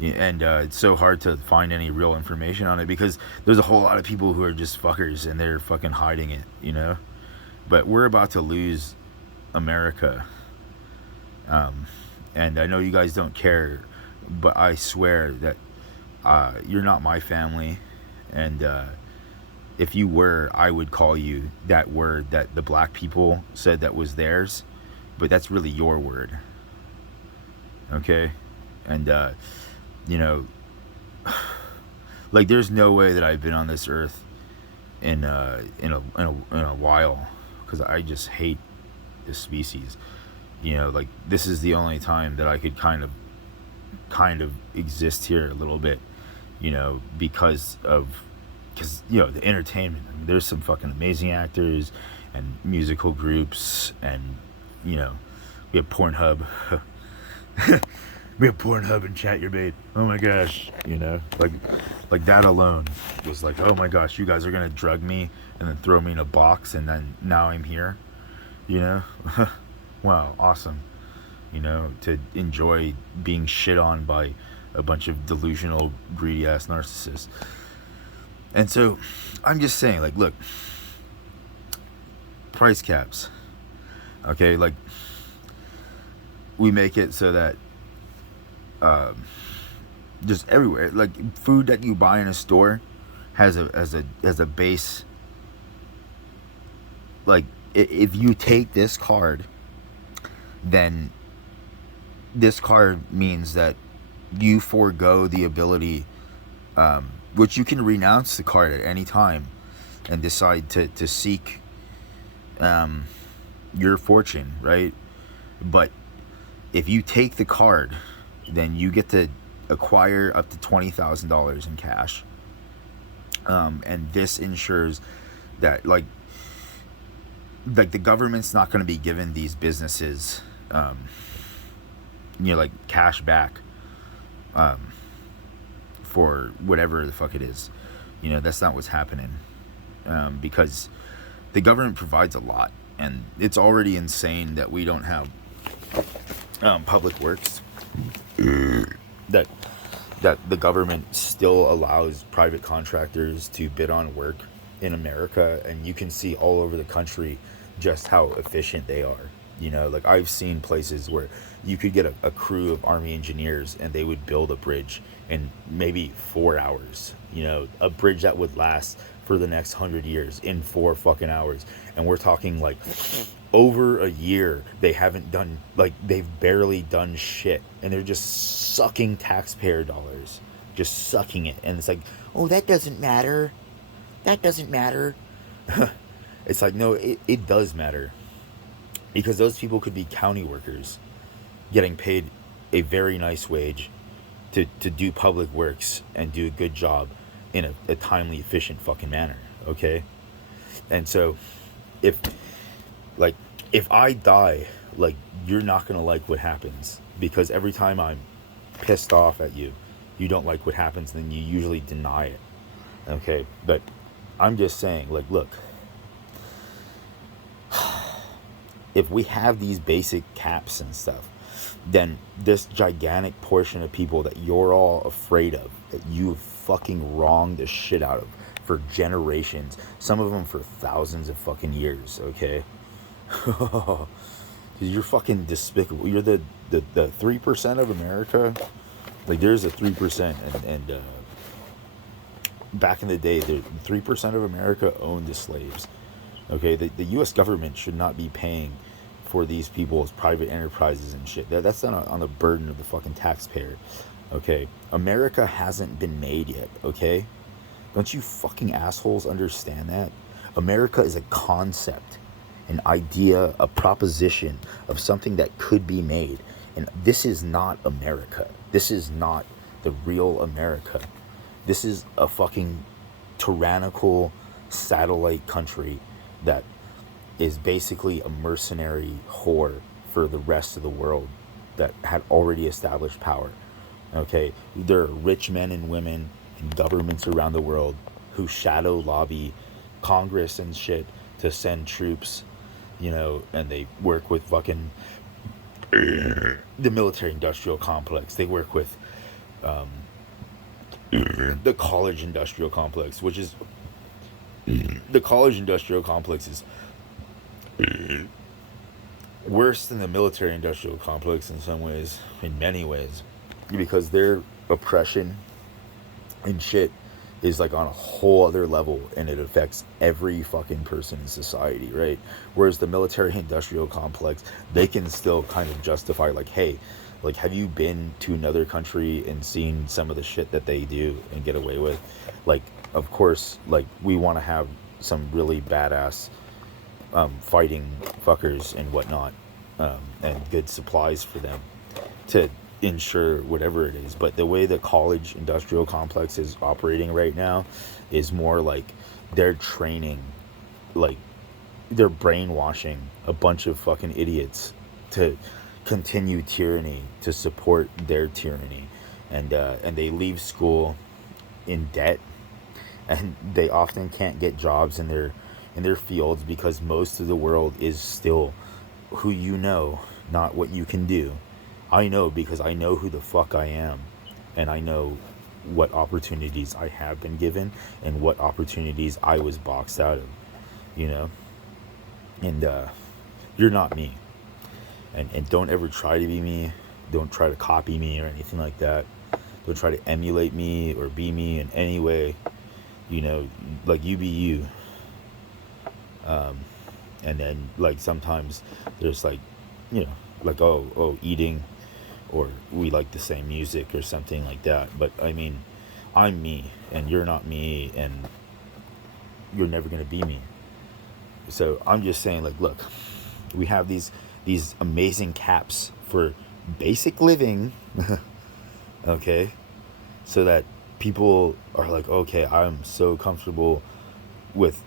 And it's so hard to find any real information on it because there's a whole lot of people who are just fuckers and they're fucking hiding it, you know? But we're about to lose America. And I know you guys don't care, but I swear that you're not my family. And if you were, I would call you that word that the black people said that was theirs, but that's really your word. Okay? And, you know, like, there's no way that I've been on this earth in a while, because I just hate this species. You know, like, this is the only time that I could kind of exist here a little bit, you know, because you know, the entertainment. I mean, there's some fucking amazing actors and musical groups, and, you know, we have Pornhub. We have Pornhub and Chat Your Bait. Oh my gosh, you know, like that alone was like, oh my gosh, you guys are gonna drug me and then throw me in a box, and then now I'm here, you know. Wow, awesome. You know, to enjoy being shit on by a bunch of delusional, greedy ass narcissists. And so I'm just saying, like, look, price caps. Okay, like, we make it so that just everywhere, like, food that you buy in a store has a base. Like, if you take this card, then this card means that you forego the ability, which you can renounce the card at any time and decide to seek your fortune, right? But if you take the card, then you get to acquire up to $20,000 in cash. And this ensures that, like the government's not going to be giving these businesses, you know, like, cash back for whatever the fuck it is. You know, that's not what's happening, because the government provides a lot, and it's already insane that we don't have public works. that the government still allows private contractors to bid on work in America, and you can see all over the country just how efficient they are. You know, like, I've seen places where you could get a crew of Army engineers and they would build a bridge in maybe 4 hours. You know, a bridge that would last for the next 100 years in 4 fucking hours. And we're talking, like, over a year they haven't done, like, they've barely done shit, and they're just sucking taxpayer dollars, just sucking it. And it's like, oh, that doesn't matter, it's like, no, it does matter, because those people could be county workers getting paid a very nice wage to do public works and do a good job in a timely, efficient fucking manner. Okay? And so if I die, like, you're not gonna like what happens, because every time I'm pissed off at you, you don't like what happens, then you usually deny it. Okay? But I'm just saying, like, look, if we have these basic caps and stuff, then this gigantic portion of people that you're all afraid of, that you've fucking wronged the shit out of for generations, some of them for thousands of fucking years, okay? You're fucking despicable. You're the 3% of America. Like, there's a 3%, and back in the day, the 3% of America owned the slaves. Okay, the U.S. government should not be paying for these people's private enterprises and shit. That's on the burden of the fucking taxpayer. Okay, America hasn't been made yet. Okay, don't you fucking assholes understand that? America is a concept, an idea, a proposition of something that could be made. And this is not America. This is not the real America. This is a fucking tyrannical, satellite country that is basically a mercenary whore for the rest of the world that had already established power. Okay, there are rich men and women in governments around the world who shadow lobby Congress and shit to send troops, and they work with fucking the military industrial complex. They work with the college industrial complex, which is the college industrial complex is worse than the military industrial complex in some ways, in many ways, because their oppression and shit is like on a whole other level, and it affects every fucking person in society, right? Whereas the military industrial complex, they can still kind of justify, like, hey, like, have you been to another country and seen some of the shit that they do and get away with? Like, of course, like, we want to have some really badass fighting fuckers and whatnot, and good supplies for them to ensure whatever it is. But the way the college industrial complex is operating right now is more like they're training, like they're brainwashing a bunch of fucking idiots to continue tyranny, to support their tyranny, and they leave school in debt, and they often can't get jobs in their fields because most of the world is still who you know, not what you can do. I know because I know who the fuck I am, and I know what opportunities I have been given and what opportunities I was boxed out of, and you're not me, and don't ever try to be me. Don't try to copy me or anything like that. Don't try to emulate me or be me in any way, like, you be you. And then, like, sometimes there's like, like, oh, eating, or we like the same music or something like that. But I mean, I'm me and you're not me, and you're never going to be me. So I'm just saying, like, look, we have these amazing caps for basic living. Okay, so that people are like, okay, I'm so comfortable with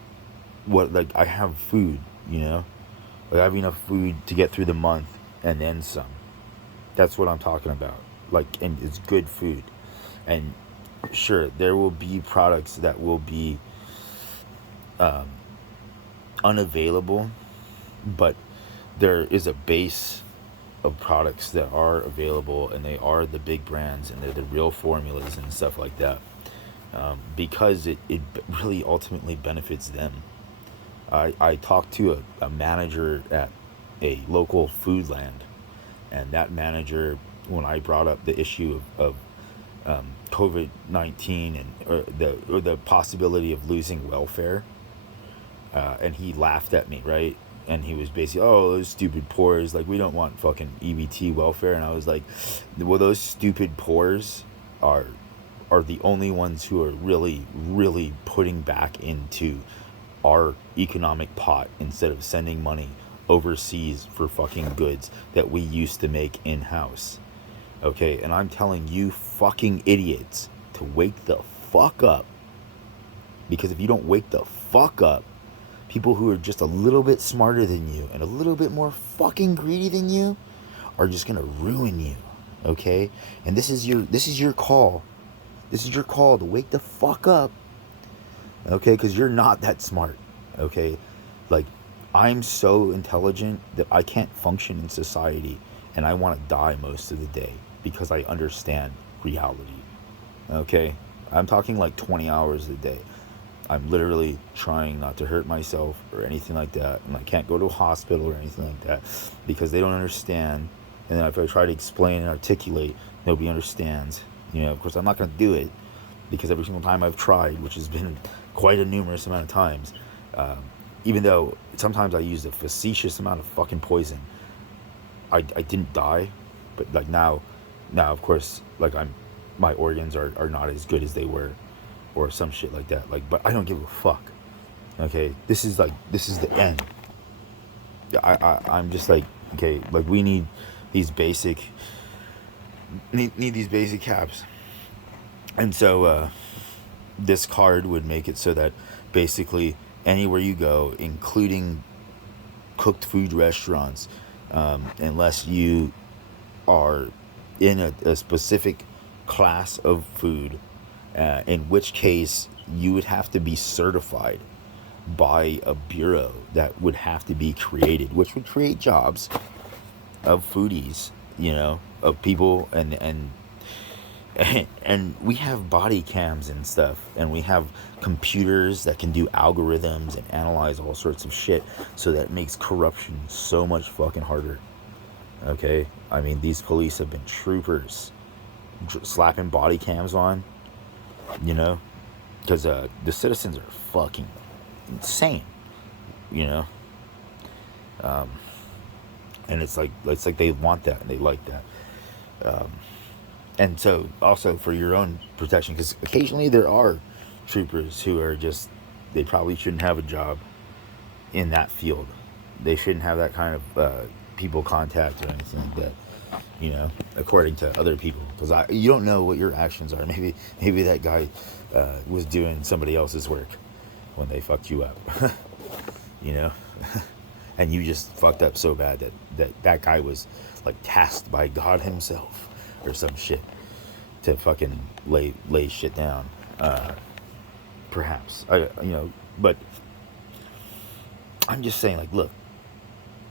what, like, I have food, like, I have enough food to get through the month and then some. That's what I'm talking about. Like, and it's good food. And sure, there will be products that will be unavailable, but there is a base of products that are available, and they are the big brands, and they're the real formulas and stuff like that, because it really ultimately benefits them. I talked to a manager at a local Foodland, and that manager, when I brought up the issue of COVID-19 or the possibility of losing welfare, and he laughed at me, right? And he was basically, oh, those stupid poors, like, we don't want fucking EBT welfare. And I was like, well, those stupid poors are the only ones who are really, really putting back into our economic pot instead of sending money overseas for fucking goods that we used to make in-house. Okay, and I'm telling you fucking idiots to wake the fuck up, because if you don't wake the fuck up, people who are just a little bit smarter than you and a little bit more fucking greedy than you are just gonna ruin you. Okay, and this is your call. This is your call to wake the fuck up. Okay, because you're not that smart. Okay, like, I'm so intelligent that I can't function in society, and I want to die most of the day because I understand reality. Okay, I'm talking like 20 hours a day. I'm literally trying not to hurt myself or anything like that, and I can't go to a hospital or anything like that because they don't understand. And then if I try to explain and articulate, nobody understands. Of course, I'm not going to do it, because every single time I've tried, which has been quite a numerous amount of times, even though sometimes I used a facetious amount of fucking poison, I didn't die. But like now of course, like, my organs are not as good as they were, or some shit like that. Like, but I don't give a fuck. Okay, this is the end. I'm just like, okay, like, we need these basic these basic caps. And so this card would make it so that basically anywhere you go, including cooked food restaurants, unless you are in a specific class of food, in which case you would have to be certified by a bureau that would have to be created, which would create jobs of foodies, of people, and we have body cams and stuff, and we have computers that can do algorithms and analyze all sorts of shit, so that makes corruption so much fucking harder. Okay, I mean, these police have been troopers, slapping body cams on, you know because the citizens are fucking insane, you know um, and it's like they want that and they like that. um, and so also for your own protection, because occasionally there are troopers who are just, they probably shouldn't have a job in that field. They shouldn't have that kind of people contact or anything like that, according to other people, because you don't know what your actions are. Maybe that guy was doing somebody else's work when they fucked you up. you know and you just fucked up so bad that guy was like tasked by God himself or some shit to fucking lay shit down. Perhaps but I'm just saying, like, look,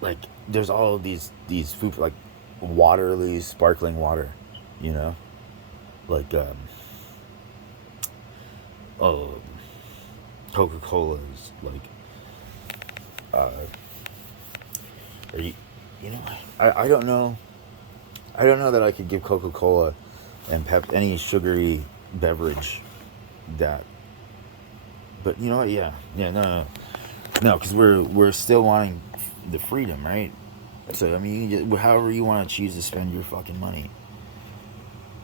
like, there's all of these food, like Waterloo sparkling water, you know like oh, Coca-Cola's, like, uh are you know I don't know. I don't know that I could give Coca-Cola and any sugary beverage that. But you know what? Yeah, no, because we're still wanting the freedom, right? So I mean, however you want to choose to spend your fucking money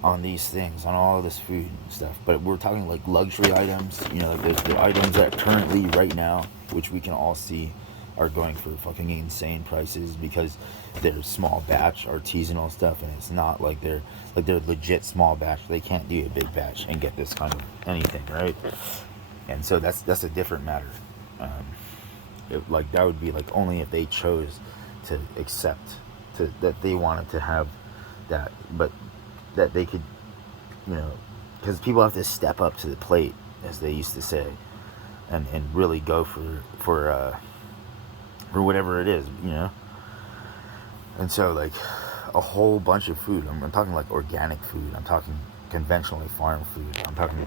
on these things, on all of this food and stuff. But we're talking like luxury items, like the items that currently right now, which we can all see, are going for fucking insane prices because they're small batch artisanal stuff, and it's not like they're legit small batch. They can't do a big batch and get this kind of anything, right? And so that's a different matter. Like, that would be like only if they chose to accept that they wanted to have that, but that they could, because people have to step up to the plate, as they used to say, and really go for whatever it is, And so, like, a whole bunch of food. I'm talking like organic food. I'm talking conventionally farmed food. I'm talking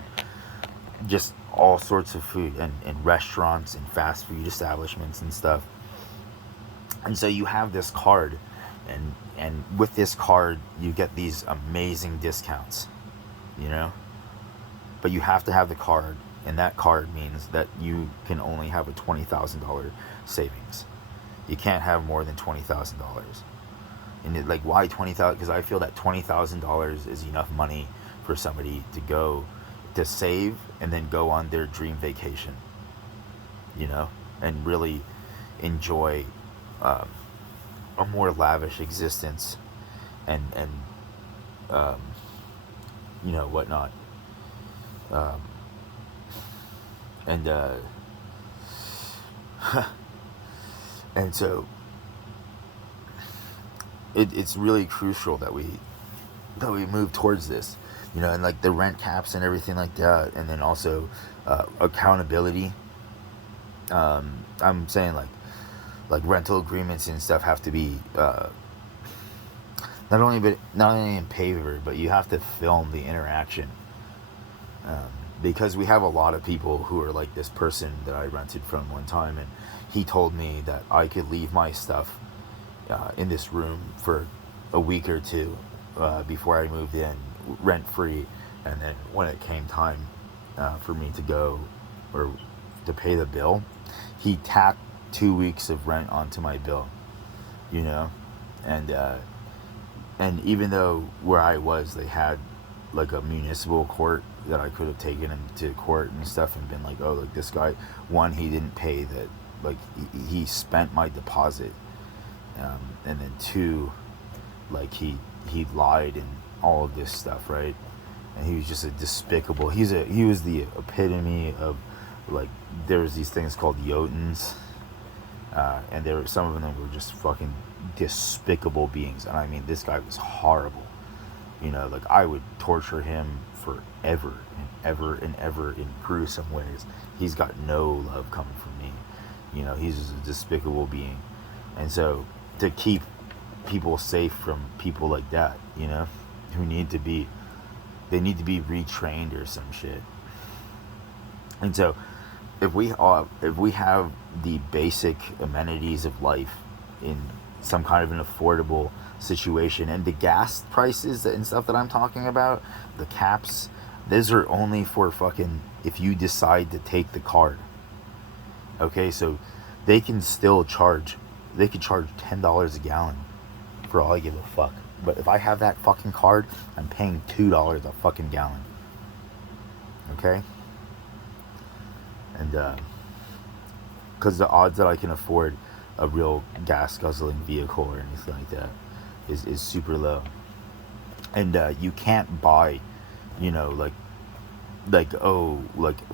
just all sorts of food, and restaurants and fast food establishments and stuff. And so you have this card, and with this card you get these amazing discounts, but you have to have the card, and that card means that you can only have a $20,000 savings. You can't have more than $20,000. And like, why 20,000? Because I feel that $20,000 is enough money for somebody to go to save and then go on their dream vacation, and really enjoy a more lavish existence, and whatnot, and and so it's really crucial that we move towards this, and like the rent caps and everything like that, and then also accountability. I'm saying like rental agreements and stuff have to be not only in paper, but you have to film the interaction, because we have a lot of people who are like this person that I rented from one time, and he told me that I could leave my stuff in this room for a week or two before I moved in, rent free, and then when it came time for me to go or to pay the bill, he tacked 2 weeks of rent onto my bill, and even though where I was, they had like a municipal court that I could have taken him to court and stuff and been like, oh, like, this guy, one, he didn't pay that, like, he spent my deposit, and then two, like, he lied and all of this stuff, right? And he was just a despicable, he was the epitome of like there was these things called Jotuns, and there were some of them were just fucking despicable beings. And I mean, this guy was horrible. You know, like I would torture him forever and ever and ever in gruesome ways. He's got no love coming from me. You know, he's just a despicable being. And so to keep people safe from people like that, you know, who need to be retrained or some shit. And so if we have the basic amenities of life in some kind of an affordable situation, and the gas prices and stuff that I'm talking about, the caps, those are only for fucking if you decide to take the card. Okay, so they could charge $10 a gallon for all I give a fuck. But if I have that fucking card, I'm paying $2 a fucking gallon. Okay? And because the odds that I can afford a real gas guzzling vehicle or anything like that is super low. And you can't buy, you know, like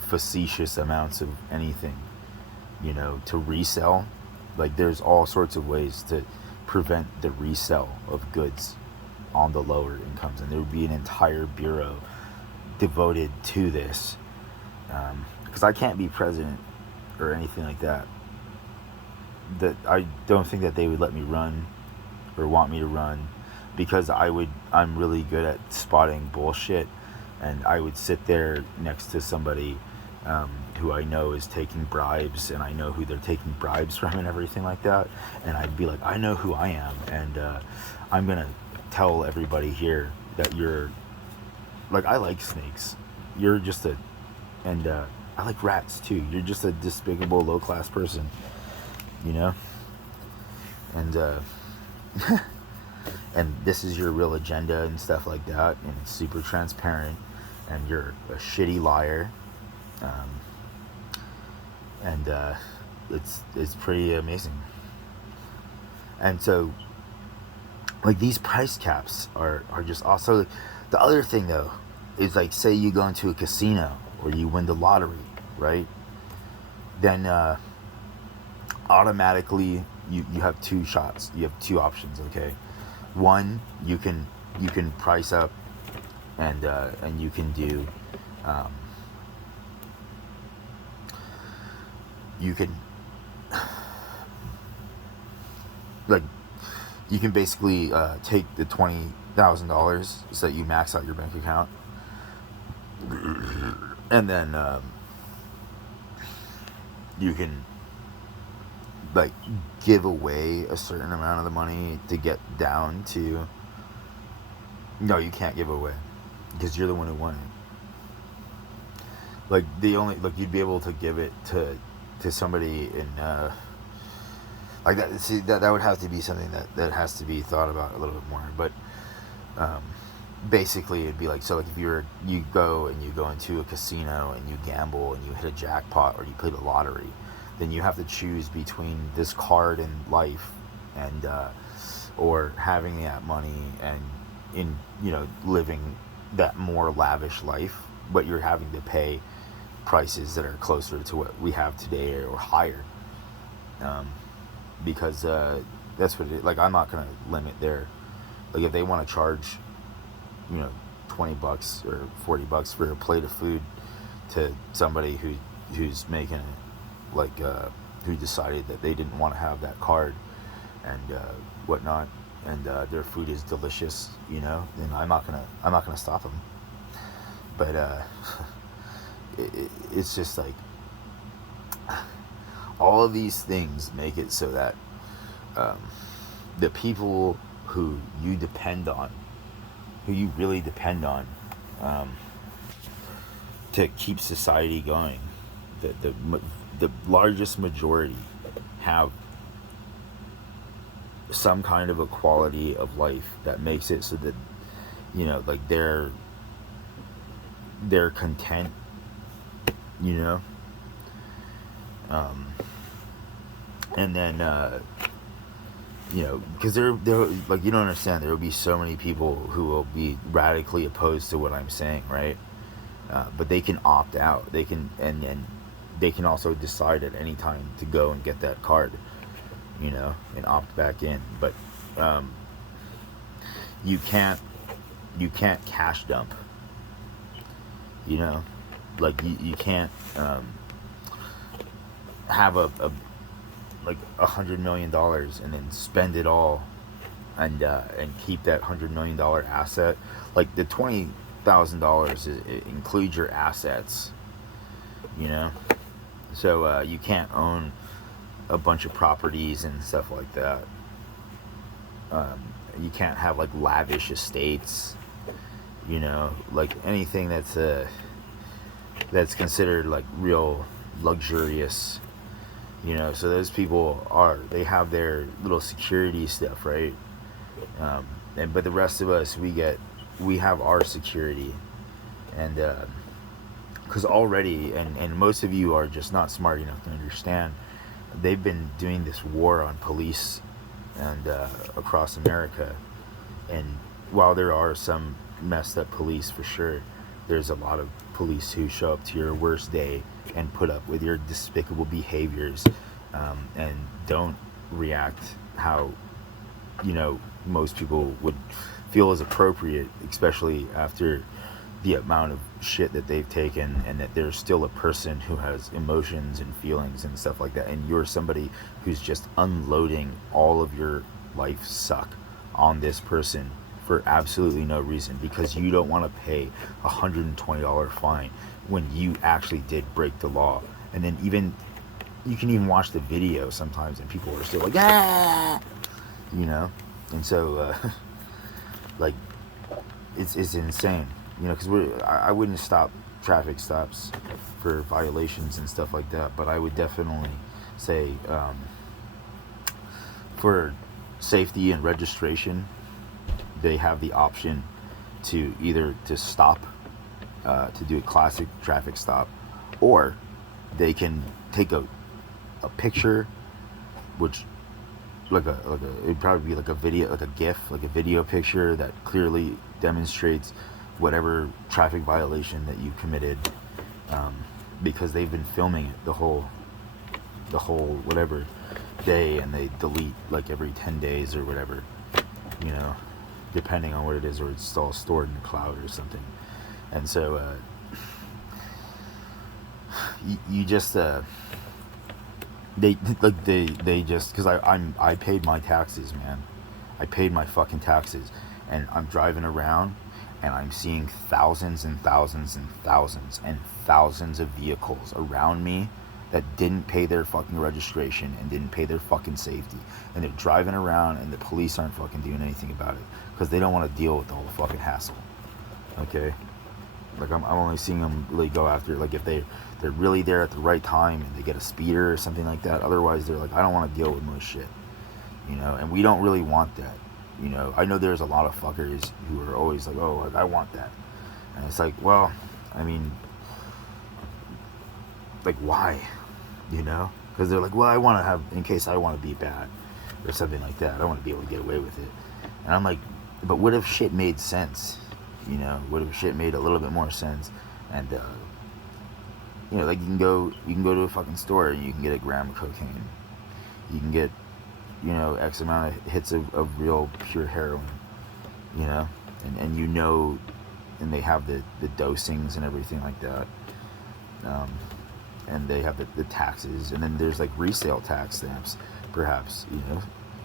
facetious amounts of anything, you know, to resell. Like there's all sorts of ways to prevent the resale of goods on the lower incomes, and there would be an entire bureau devoted to this, because I can't be president or anything like that. That I don't think that they would let me run or want me to run, because I'm really good at spotting bullshit, and I would sit there next to somebody who I know is taking bribes, and I know who they're taking bribes from and everything like that, and I'd be like, I know who I am, and I'm gonna tell everybody here that you're, like, I like snakes, you're just and I like rats too, you're just a despicable low-class person, you know, and and this is your real agenda and stuff like that, and it's super transparent, and you're a shitty liar, and it's pretty amazing. And so, like, these price caps are just also. The other thing though is, like, say you go into a casino or you win the lottery, right? Then automatically you have two shots. You have two options, okay? One, you can price up, and you can do you can, like, you can basically take the $20,000 so that you max out your bank account, and then you can, like, give away a certain amount of the money to get down to. No, you can't give away because you're the one who won it. Like, you'd be able to give it to somebody in like that. See, that would have to be something that has to be thought about a little bit more. But basically, it'd be like, so, like, if you go into a casino and you gamble and you hit a jackpot, or you play the lottery, then you have to choose between this card and life, and or having that money and in, you know, living that more lavish life, but you're having to pay prices that are closer to what we have today or higher, because that's what it is. Like, I'm not gonna limit their, like, if they want to charge, you know, $20 or $40 for a plate of food to somebody who's making it, like, who decided that they didn't want to have that card and whatnot, and their food is delicious, you know, then I'm not gonna stop them. But it's just like, all of these things make it so that the people who you really depend on to keep society going, the largest majority have some kind of a quality of life that makes it so that, you know, like, they're content, you know, and then you know, because they're like, you don't understand, there will be so many people who will be radically opposed to what I'm saying, right? But they can opt out, they can, and they can also decide at any time to go and get that card, and opt back in. But um, you can't cash dump, you know, like you can't have a like $100 million and then spend it all and keep that $100 million asset. Like the $20,000 includes your assets, you know. So you can't own a bunch of properties and stuff like that. You can't have like lavish estates, like anything that's considered like real luxurious. So those people they have their little security stuff, right? But the rest of us, we have our security, and because already, and most of you are just not smart enough to understand, they've been doing this war on police and across America, and while there are some messed up police for sure, there's a lot of police who show up to your worst day and put up with your despicable behaviors, and don't react how most people would feel is appropriate, especially after the amount of shit that they've taken, and that there's still a person who has emotions and feelings and stuff like that, and you're somebody who's just unloading all of your life suck on this person for absolutely no reason, because you don't want to pay a $120 fine when you actually did break the law. And then you can even watch the video sometimes and people are still like, ah, and so like it's insane, because I wouldn't stop traffic stops for violations and stuff like that, but I would definitely say for safety and registration, they have the option to either to stop, to do a classic traffic stop, or they can take a picture, which it'd probably be like a video, like a GIF, like a video picture that clearly demonstrates whatever traffic violation that you committed, because they've been filming it the whole whatever day, and they delete like every 10 days or whatever, depending on what it is, or it's all stored in the cloud or something. And so you just they just, because I paid my taxes, man. I paid my fucking taxes, and I'm driving around and I'm seeing thousands and thousands and thousands and thousands of vehicles around me that didn't pay their fucking registration and didn't pay their fucking safety, and they're driving around and the police aren't fucking doing anything about it because they don't want to deal with the whole fucking hassle. Okay, like I'm only seeing them really go after, like, if they're really there at the right time and they get a speeder or something like that. Otherwise they're like, I don't want to deal with most shit, and we don't really want that. I know there's a lot of fuckers who are always like, oh, I want that, and it's like, well, I mean, like, why? Because they're like, well, I want to have, in case I want to be bad or something like that, I want to be able to get away with it. And I'm like, but what if shit made sense? What if shit made a little bit more sense? And like, you can go to a fucking store and you can get a gram of cocaine, you can get X amount of hits of real pure heroin, and and they have the dosings and everything like that, and they have the taxes, and then there's like resale tax stamps, perhaps,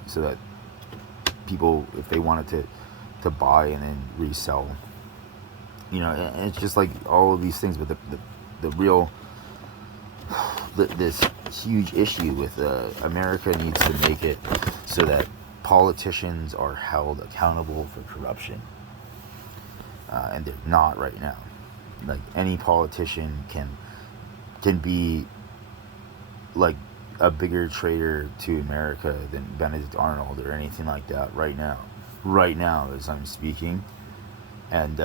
so that people, if they wanted to buy and then resell, and it's just like all of these things. But the real this huge issue with America needs to make it so that politicians are held accountable for corruption, and they're not right now. Like, any politician can be like a bigger traitor to America than Benedict Arnold or anything like that right now as I'm speaking. And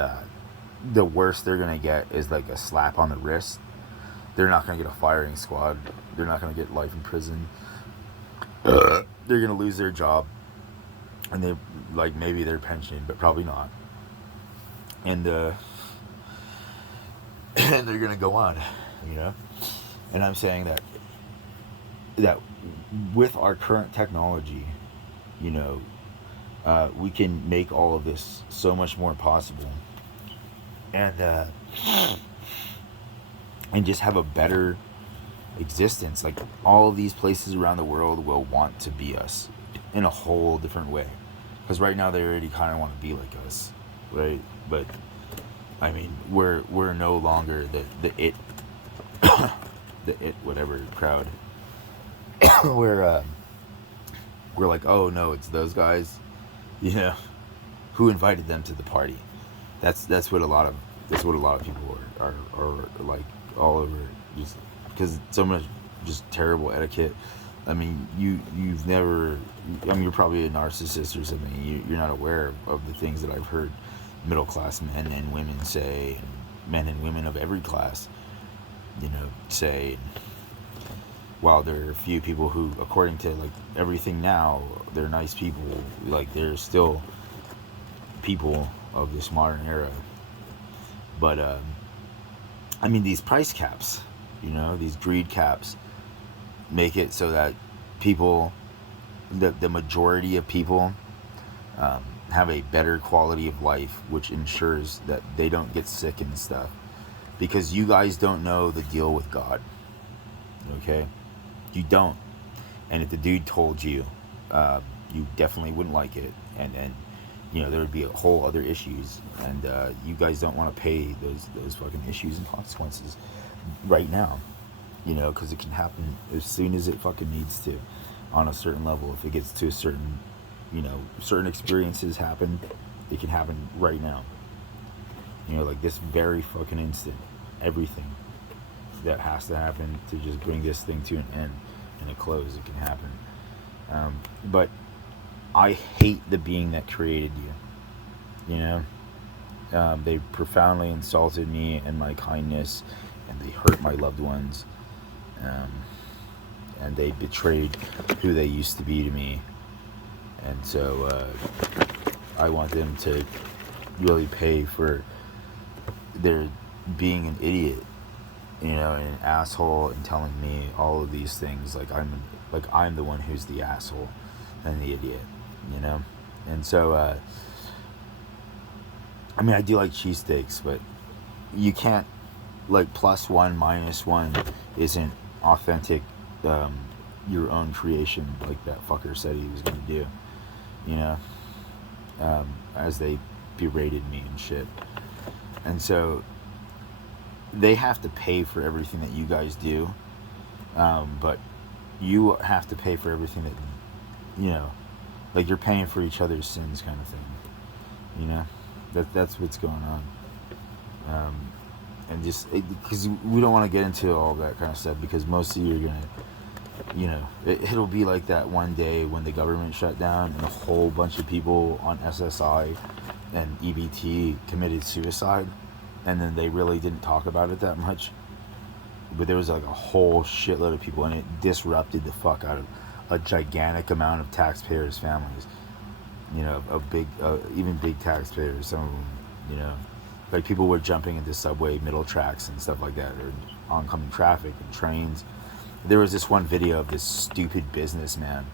the worst they're gonna get is like a slap on the wrist. They're not gonna get a firing squad. They're not gonna get life in prison. They're gonna lose their job, and they, like, maybe their pension, but probably not. And and they're gonna go on, And I'm saying that with our current technology, you know, we can make all of this so much more possible, and and just have a better existence. Like all of these places around the world will want to be us in a whole different way, because right now they already kind of want to be like us, right? But I mean, we're no longer the it whatever crowd. we're we're like, oh no, it's those guys, you know, who invited them to the party. That's what a lot of people are like all over, just because so much just terrible etiquette. I mean, you've never. I mean, you're probably a narcissist or something. You're not aware of the things that I've heard middle class men and women say, and men and women of every class, you know, say. While there are a few people who, according to like everything now, they're nice people. Like they're still people of this modern era. But I mean, these price caps, you know, these greed caps, make it so that people, the majority of people, have a better quality of life, which ensures that they don't get sick and stuff. Because you guys don't know the deal with God, okay? You don't. And if the dude told you, you definitely wouldn't like it, and then, you know, there would be a whole other issues, and you guys don't want to pay those fucking issues and consequences right now, you know, because it can happen as soon as it fucking needs to, on a certain level. If it gets to a certain, you know, certain experiences happen, it can happen right now, you know, like this very fucking instant. Everything that has to happen to just bring this thing to an end and a close, it can happen. But I hate the being that created you, you know. They profoundly insulted me and my kindness, and they hurt my loved ones, and they betrayed who they used to be to me. And so I want them to really pay for their being an idiot, you know, and an asshole, and telling me all of these things like I'm the one who's the asshole and the idiot, you know. And so I mean, I do like cheesesteaks, but you can't, like, plus one minus one isn't authentic, your own creation, like that fucker said he was gonna do, you know. As they berated me and shit. And so they have to pay for everything that you guys do, but you have to pay for everything that, you know, like you're paying for each other's sins, kind of thing, you know. That's what's going on. And just because we don't want to get into all that kind of stuff, because most of you are gonna, you know, it'll be like that one day when the government shut down and a whole bunch of people on SSI and EBT committed suicide, and then they really didn't talk about it that much, but there was like a whole shitload of people, and it disrupted the fuck out of a gigantic amount of taxpayers' families, you know, of big, even big taxpayers, some of them, you know, like people were jumping into subway middle tracks and stuff like that, or oncoming traffic and trains. There was this one video of this stupid businessman,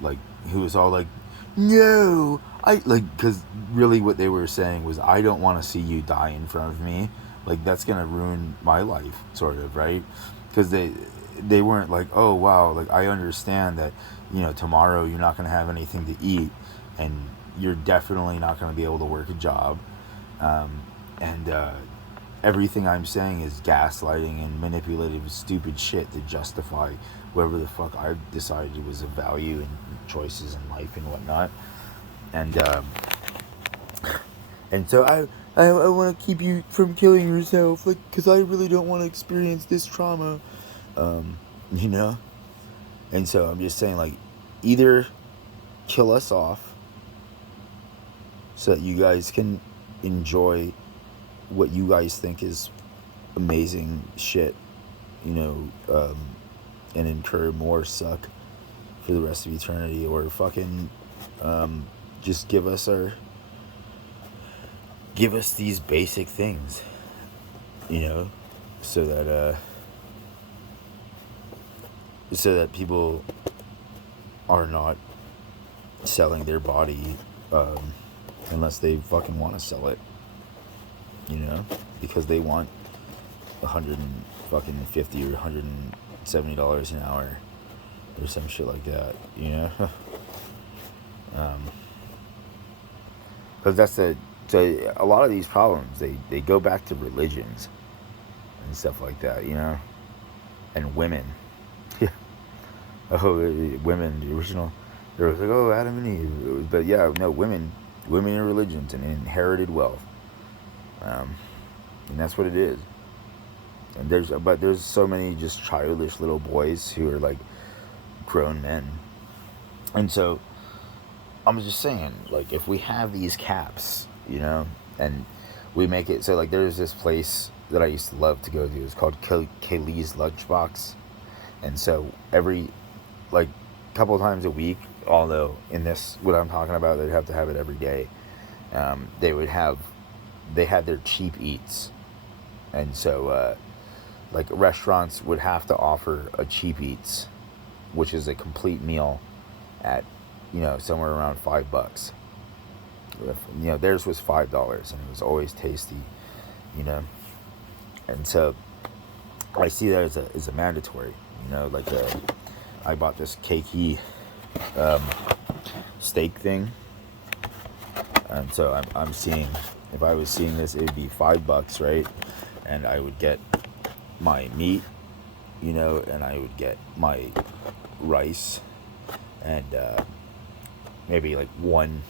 like, who was all like, no, because really what they were saying was, I don't want to see you die in front of me, like, that's gonna ruin my life, sort of, right? Because they weren't like, oh wow, like, I understand that, you know, tomorrow you're not gonna have anything to eat, and you're definitely not gonna be able to work a job, and everything I'm saying is gaslighting and manipulative, stupid shit to justify whatever the fuck I've decided was of value and choices in life and whatnot. And so I want to keep you from killing yourself, like, because I really don't want to experience this trauma, you know. And so I'm just saying, like, either kill us off so that you guys can enjoy what you guys think is amazing shit, you know, and incur more suck for the rest of eternity, or fucking just give us these basic things, you know, so that so that people are not selling their body unless they fucking want to sell it, because they want $150 or $170 an hour or some shit like that, because that's so a lot of these problems, they go back to religions and stuff like that, and women. Oh, women, the original, they was like, oh, Adam and Eve, but yeah, no, women in religions and inherited wealth, and that's what it is. And there's so many just childish little boys who are like grown men, and so I'm just saying, like, if we have these caps, and we make it so, like, there's this place that I used to love to go to. It's called Kaylee's Lunchbox, and so every like couple times a week, although in this what I'm talking about, they'd have to have it every day. They had their cheap eats, and so like restaurants would have to offer a cheap eats, which is a complete meal at somewhere around $5. Theirs was $5, and it was always tasty, and so I see that as a mandatory, like I bought this keiki steak thing, and so I'm seeing, if I was seeing this, it would be $5, right? And I would get my meat, and I would get my rice, and maybe like one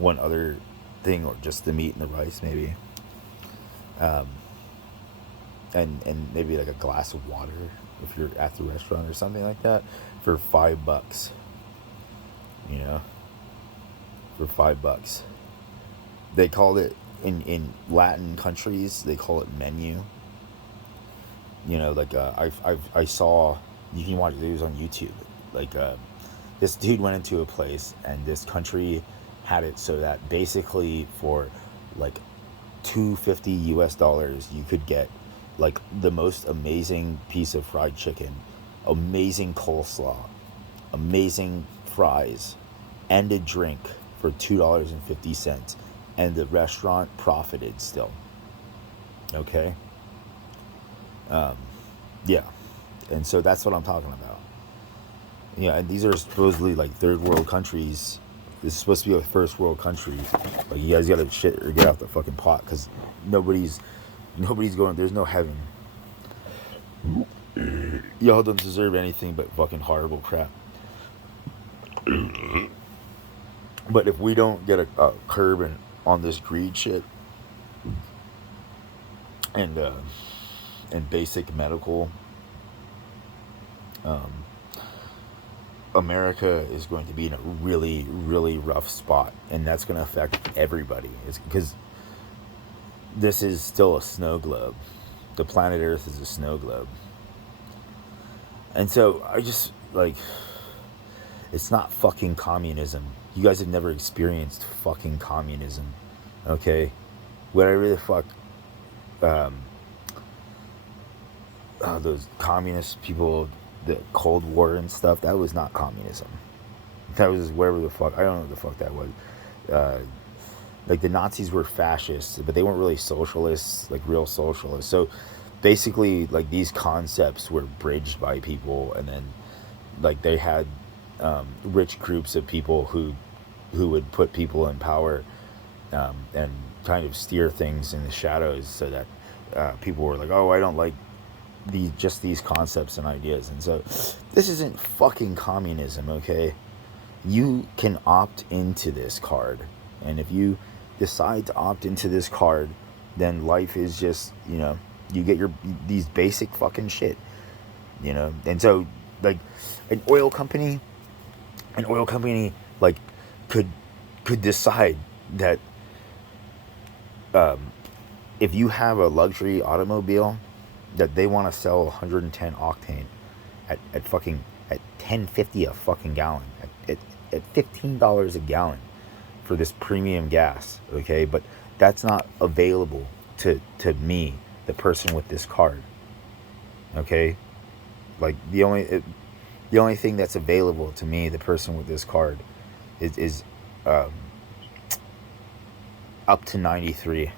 other thing, or just the meat and the rice, maybe, and maybe like a glass of water if you're at the restaurant or something like that, for $5. For $5. They called it in Latin countries. They call it menu. Like I saw, you can watch videos on YouTube. Like this dude went into a place, and this country had it so that basically for like $250 US, you could get like the most amazing piece of fried chicken, amazing coleslaw, amazing fries, and a drink for $2.50, and the restaurant profited still. Okay? Yeah. And so that's what I'm talking about. And these are supposedly like third world countries. This is supposed to be a first world country. Like, you guys gotta shit or get off the fucking pot, because nobody's going, there's no heaven. Y'all don't deserve anything but fucking horrible crap. But if we don't get a curb on this greed shit, and basic medical, America is going to be in a really, really rough spot, and that's going to affect everybody. It's because this is still a snow globe. The planet Earth is a snow globe. And so I just, like, it's not fucking communism. You guys have never experienced fucking communism, okay? Whatever the fuck, those communist people, the Cold War and stuff, that was not communism. That was whatever the fuck, I don't know what the fuck that was. Like, the Nazis were fascists, but they weren't really socialists, like real socialists. So basically, like, these concepts were bridged by people, and then, like, they had rich groups of people who would put people in power, and kind of steer things in the shadows, so that people were like, oh, I don't like these concepts and ideas. And so this isn't fucking communism, okay? You can opt into this card, and if you decide to opt into this card, then life is just, you get these basic fucking shit, and so, like, an oil company like could decide that if you have a luxury automobile that they want to sell 110 octane at $10.50 a fucking gallon, at $15 a gallon for this premium gas, okay? But that's not available to me, the person with this card, okay? Like the only thing that's available to me, the person with this card, is um, up to 93.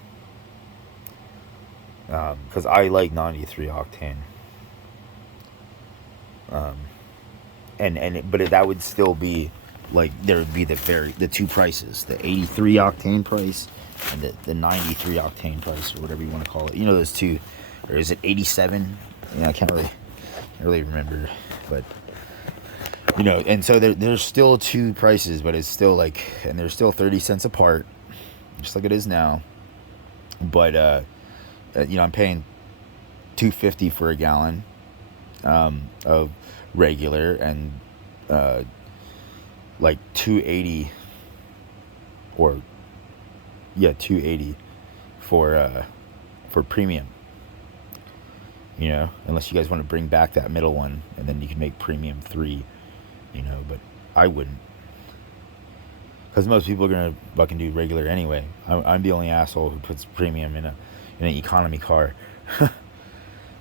Because I like 93 octane. Um, but that would still be like there would be the two prices, the 83 octane price and the 93 octane price, or whatever you want to call it. You know those two, or is it 87? Yeah, I can't really remember, but and so there's still two prices, but it's still like, and they're still 30 cents apart, just like it is now. But I'm paying $2.50 for a gallon of regular, and like $2.80, or $2.80 for premium. Unless you guys want to bring back that middle one, and then you can make premium 3. But I wouldn't, because most people are gonna fucking do regular anyway. I'm the only asshole who puts premium in an economy car,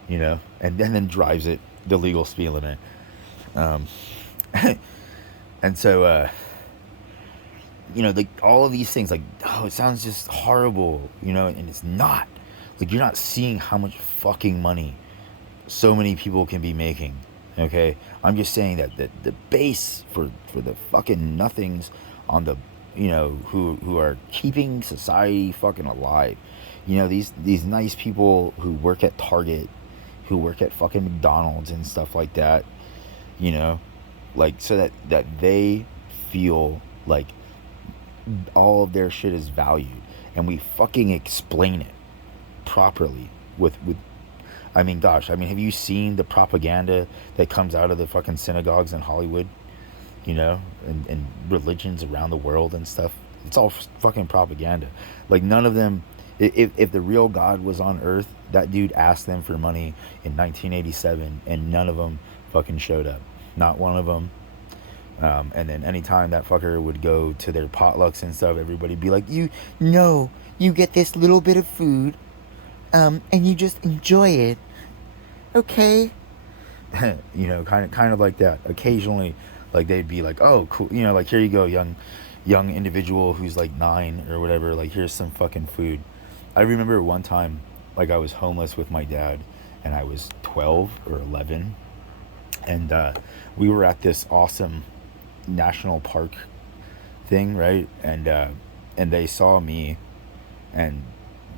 and then drives it the legal speed limit. And so, all of these things, like, it sounds just horrible, and it's not. Like, you're not seeing how much fucking money so many people can be making. Okay, I'm just saying that the base for the fucking nothings on the who are keeping society fucking alive. These nice people who work at Target, who work at fucking McDonald's and stuff like that. Like, so that they feel like all of their shit is valued, and we fucking explain it properly with gosh, have you seen the propaganda that comes out of the fucking synagogues in Hollywood, and religions around the world and stuff? It's all fucking propaganda. Like, none of them, if the real God was on earth, that dude asked them for money in 1987, and none of them fucking showed up. Not one of them. And then anytime that fucker would go to their potlucks and stuff, everybody'd be like, you get this little bit of food, and you just enjoy it. Okay. Kind of like that. Occasionally, like, they'd be like, oh, cool, like, here you go, young individual who's like 9 or whatever, like, here's some fucking food. I remember one time, like, I was homeless with my dad, and I was 12 or 11, and we were at this awesome national park thing, right? And they saw me, and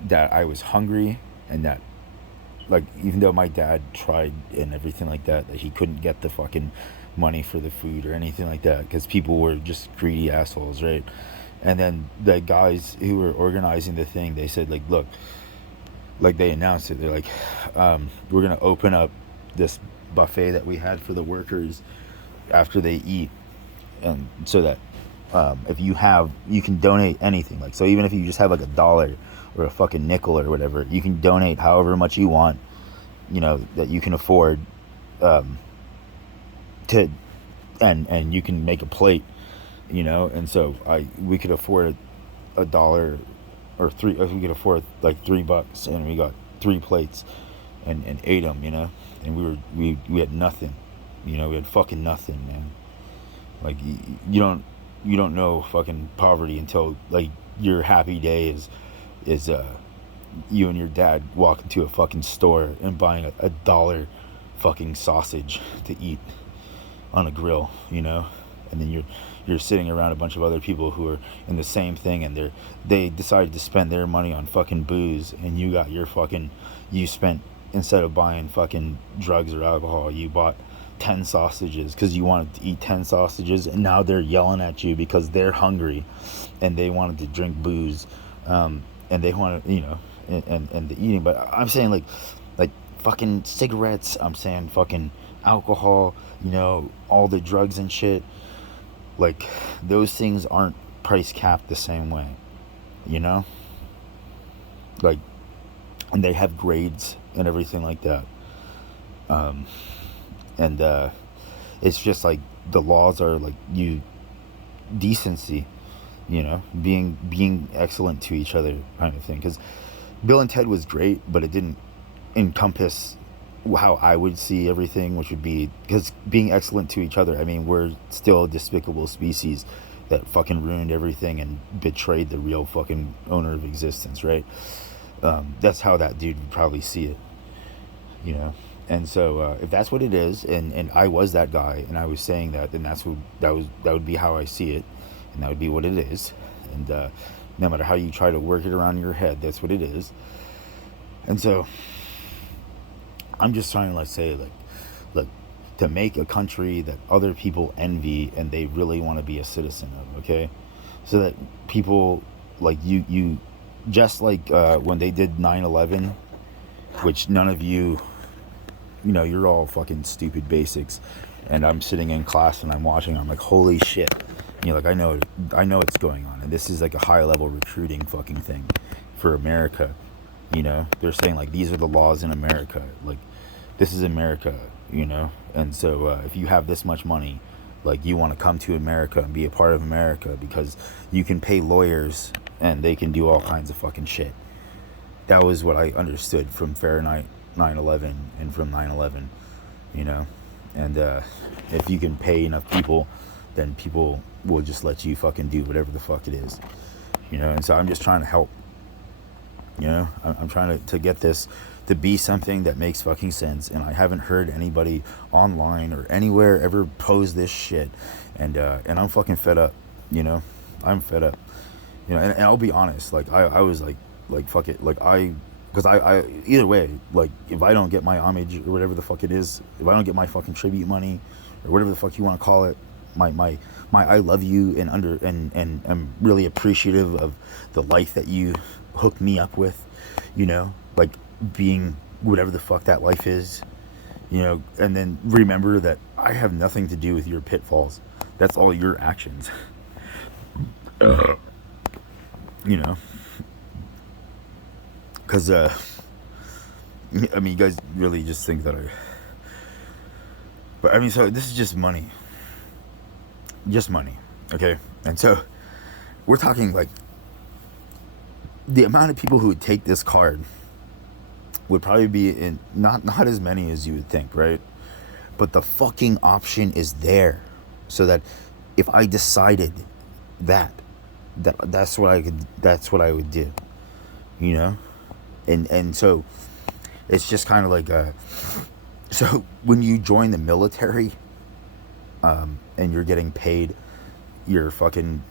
that I was hungry, and that, like, even though my dad tried and everything like that he couldn't get the fucking money for the food or anything like that, because people were just greedy assholes, right? And then the guys who were organizing the thing, they said, like, look, like, they announced it, they're like, we're gonna open up this buffet that we had for the workers after they eat, and so that if you can donate anything, like, so even if you just have like $1 or a fucking nickel or whatever, you can donate however much you want, that you can afford, to, and you can make a plate, and so we could afford $1 or three, if we could afford like $3, and we got 3 plates and ate them, and we had nothing, we had fucking nothing, man. Like, you don't know fucking poverty until, like, your happy day is you and your dad walk into a fucking store and buying a $1 fucking sausage to eat on a grill, and then you're sitting around a bunch of other people who are in the same thing, and they decided to spend their money on fucking booze, and you spent, instead of buying fucking drugs or alcohol, you bought 10 sausages because you wanted to eat 10 sausages, and now they're yelling at you because they're hungry and they wanted to drink booze, and they wanted, and the eating. But I'm saying, like fucking cigarettes, I'm saying fucking alcohol, all the drugs and shit, like, those things aren't price capped the same way, like, and they have grades and everything like that, and it's just like the laws are like, decency, being excellent to each other, kind of thing. Because Bill and Ted was great, but it didn't encompass how I would see everything, which would be because being excellent to each other. I mean, we're still a despicable species that fucking ruined everything and betrayed the real fucking owner of existence, right? That's how that dude would probably see it, you know. And so, if that's what it is, and I was that guy, and I was saying that, then that would be how I see it, and that would be what it is. And no matter how you try to work it around in your head, that's what it is. And so, I'm just trying to like say like to make a country that other people envy and they really want to be a citizen of, okay? So that people like you just like when they did 9/11, which none of you, you know, you're all fucking stupid basics, and I'm sitting in class and I'm watching, I'm like, holy shit. You know, like I know what's going on, and this is like a high level recruiting fucking thing for America. You know, they're saying like these are the laws in America. Like this is America, you know. And so if you have this much money, like you want to come to America and be a part of America because you can pay lawyers and they can do all kinds of fucking shit. That was what I understood from Fahrenheit 9/11 and from 9/11, you know. And if you can pay enough people, then people will just let you fucking do whatever the fuck it is, you know. And so I'm just trying to help, you know. I'm trying to get this to be something that makes fucking sense. And I haven't heard anybody online or anywhere ever pose this shit. And I'm fucking fed up, you know. I'm fed up, you know. And I'll be honest, like I was like fuck it, like because I either way, like if I don't get my homage or whatever the fuck it is, if I don't get my fucking tribute money or whatever the fuck you want to call it, my I love you and I'm really appreciative of the life that you hooked me up with, you know, like being whatever the fuck that life is, you know. And then remember that I have nothing to do with your pitfalls. That's all your actions. You know, because I mean, you guys really just think that but I mean, so this is just money, okay? And so we're talking like the amount of people who would take this card would probably be in not as many as you would think, right? But the fucking option is there, so that if I decided that that's what I would do, you know. And so it's just kind of like so when you join the military, and you're getting paid your fucking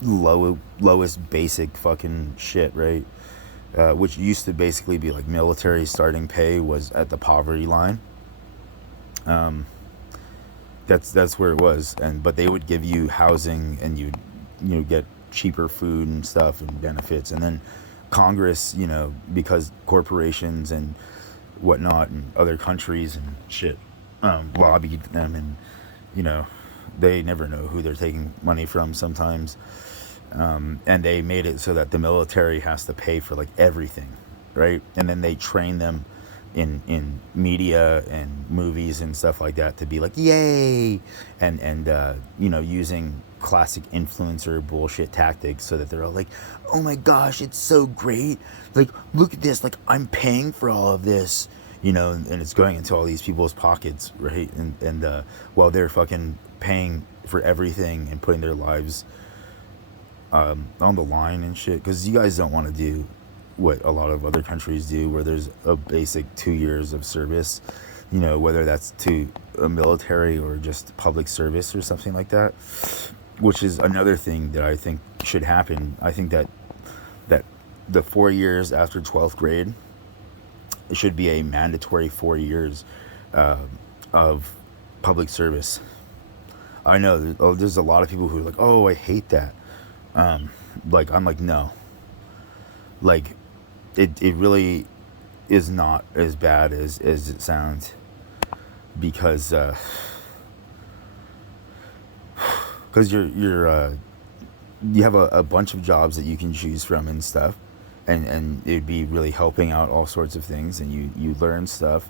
lowest basic fucking shit, right? Which used to basically be like military starting pay was at the poverty line. Um, that's where it was, but they would give you housing and you know get cheaper food and stuff and benefits, and then Congress, you know, because corporations and whatnot and other countries and shit lobbied them, and you know they never know who they're taking money from sometimes. And they made it so that the military has to pay for like everything, right? And then they train them in media and movies and stuff like that to be like yay, and you know, using classic influencer bullshit tactics so that they're all like, oh my gosh, it's so great, like look at this, like I'm paying for all of this, you know. And it's going into all these people's pockets, right? And while they're fucking paying for everything and putting their lives on the line and shit, because you guys don't want to do what a lot of other countries do, where there's a basic 2 years of service, you know, whether that's to a military or just public service or something like that, which is another thing that I think should happen. I think that the 4 years after 12th grade, it should be a mandatory 4 years of public service. I know there's a lot of people who are like, oh, I hate that. Like, I'm like, no. Like, it really is not as bad as it sounds, because you have a bunch of jobs that you can choose from and stuff, and it'd be really helping out all sorts of things, and you learn stuff,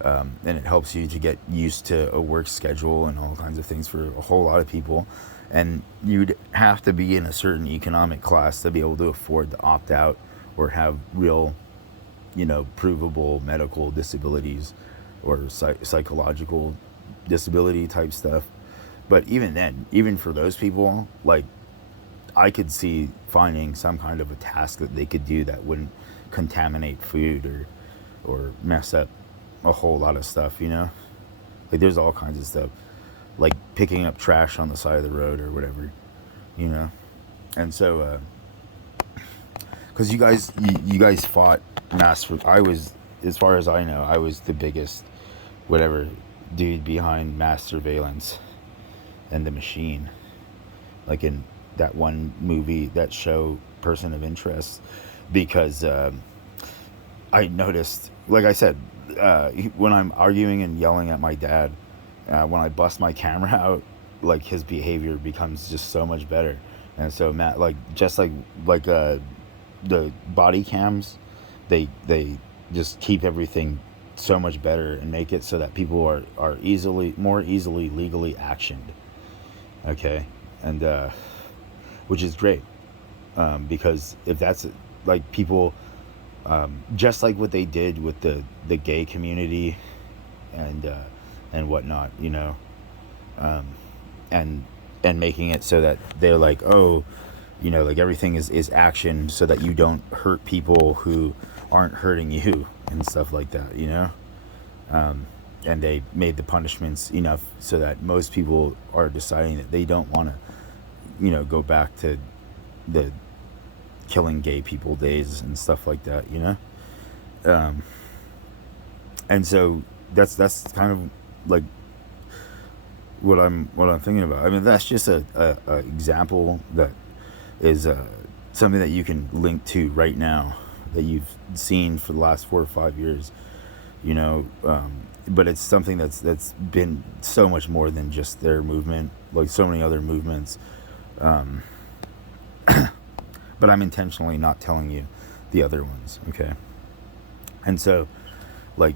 and it helps you to get used to a work schedule and all kinds of things for a whole lot of people. And you'd have to be in a certain economic class to be able to afford to opt out or have real, you know, provable medical disabilities or psychological disability type stuff. But even then, even for those people, like, I could see finding some kind of a task that they could do that wouldn't contaminate food or mess up a whole lot of stuff, you know? Like, there's all kinds of stuff, like picking up trash on the side of the road or whatever, you know? And so, because you guys fought I was, as far as I know, I was the biggest, whatever, dude behind mass surveillance and the machine. Like in that one movie, that show, Person of Interest, because I noticed, like I said, when I'm arguing and yelling at my dad, when I bust my camera out, like his behavior becomes just so much better. And so Matt, like just like the body cams, they just keep everything so much better and make it so that people are more easily legally actioned. Okay, and which is great, because if that's like people, just like what they did with the gay community and and whatnot, you know, um, and and making it so that they're like, oh, you know, like everything is action so that you don't hurt people who aren't hurting you and stuff like that, you know. And they made the punishments enough so that most people are deciding that they don't want to, you know, go back to the killing gay people days and stuff like that, you know. um, and so that's kind of like what I'm thinking about. I mean, that's just a example that is something that you can link to right now that you've seen for the last 4 or 5 years, you know. But it's something that's been so much more than just their movement, like so many other movements. Um, but I'm intentionally not telling you the other ones, okay? And so, like,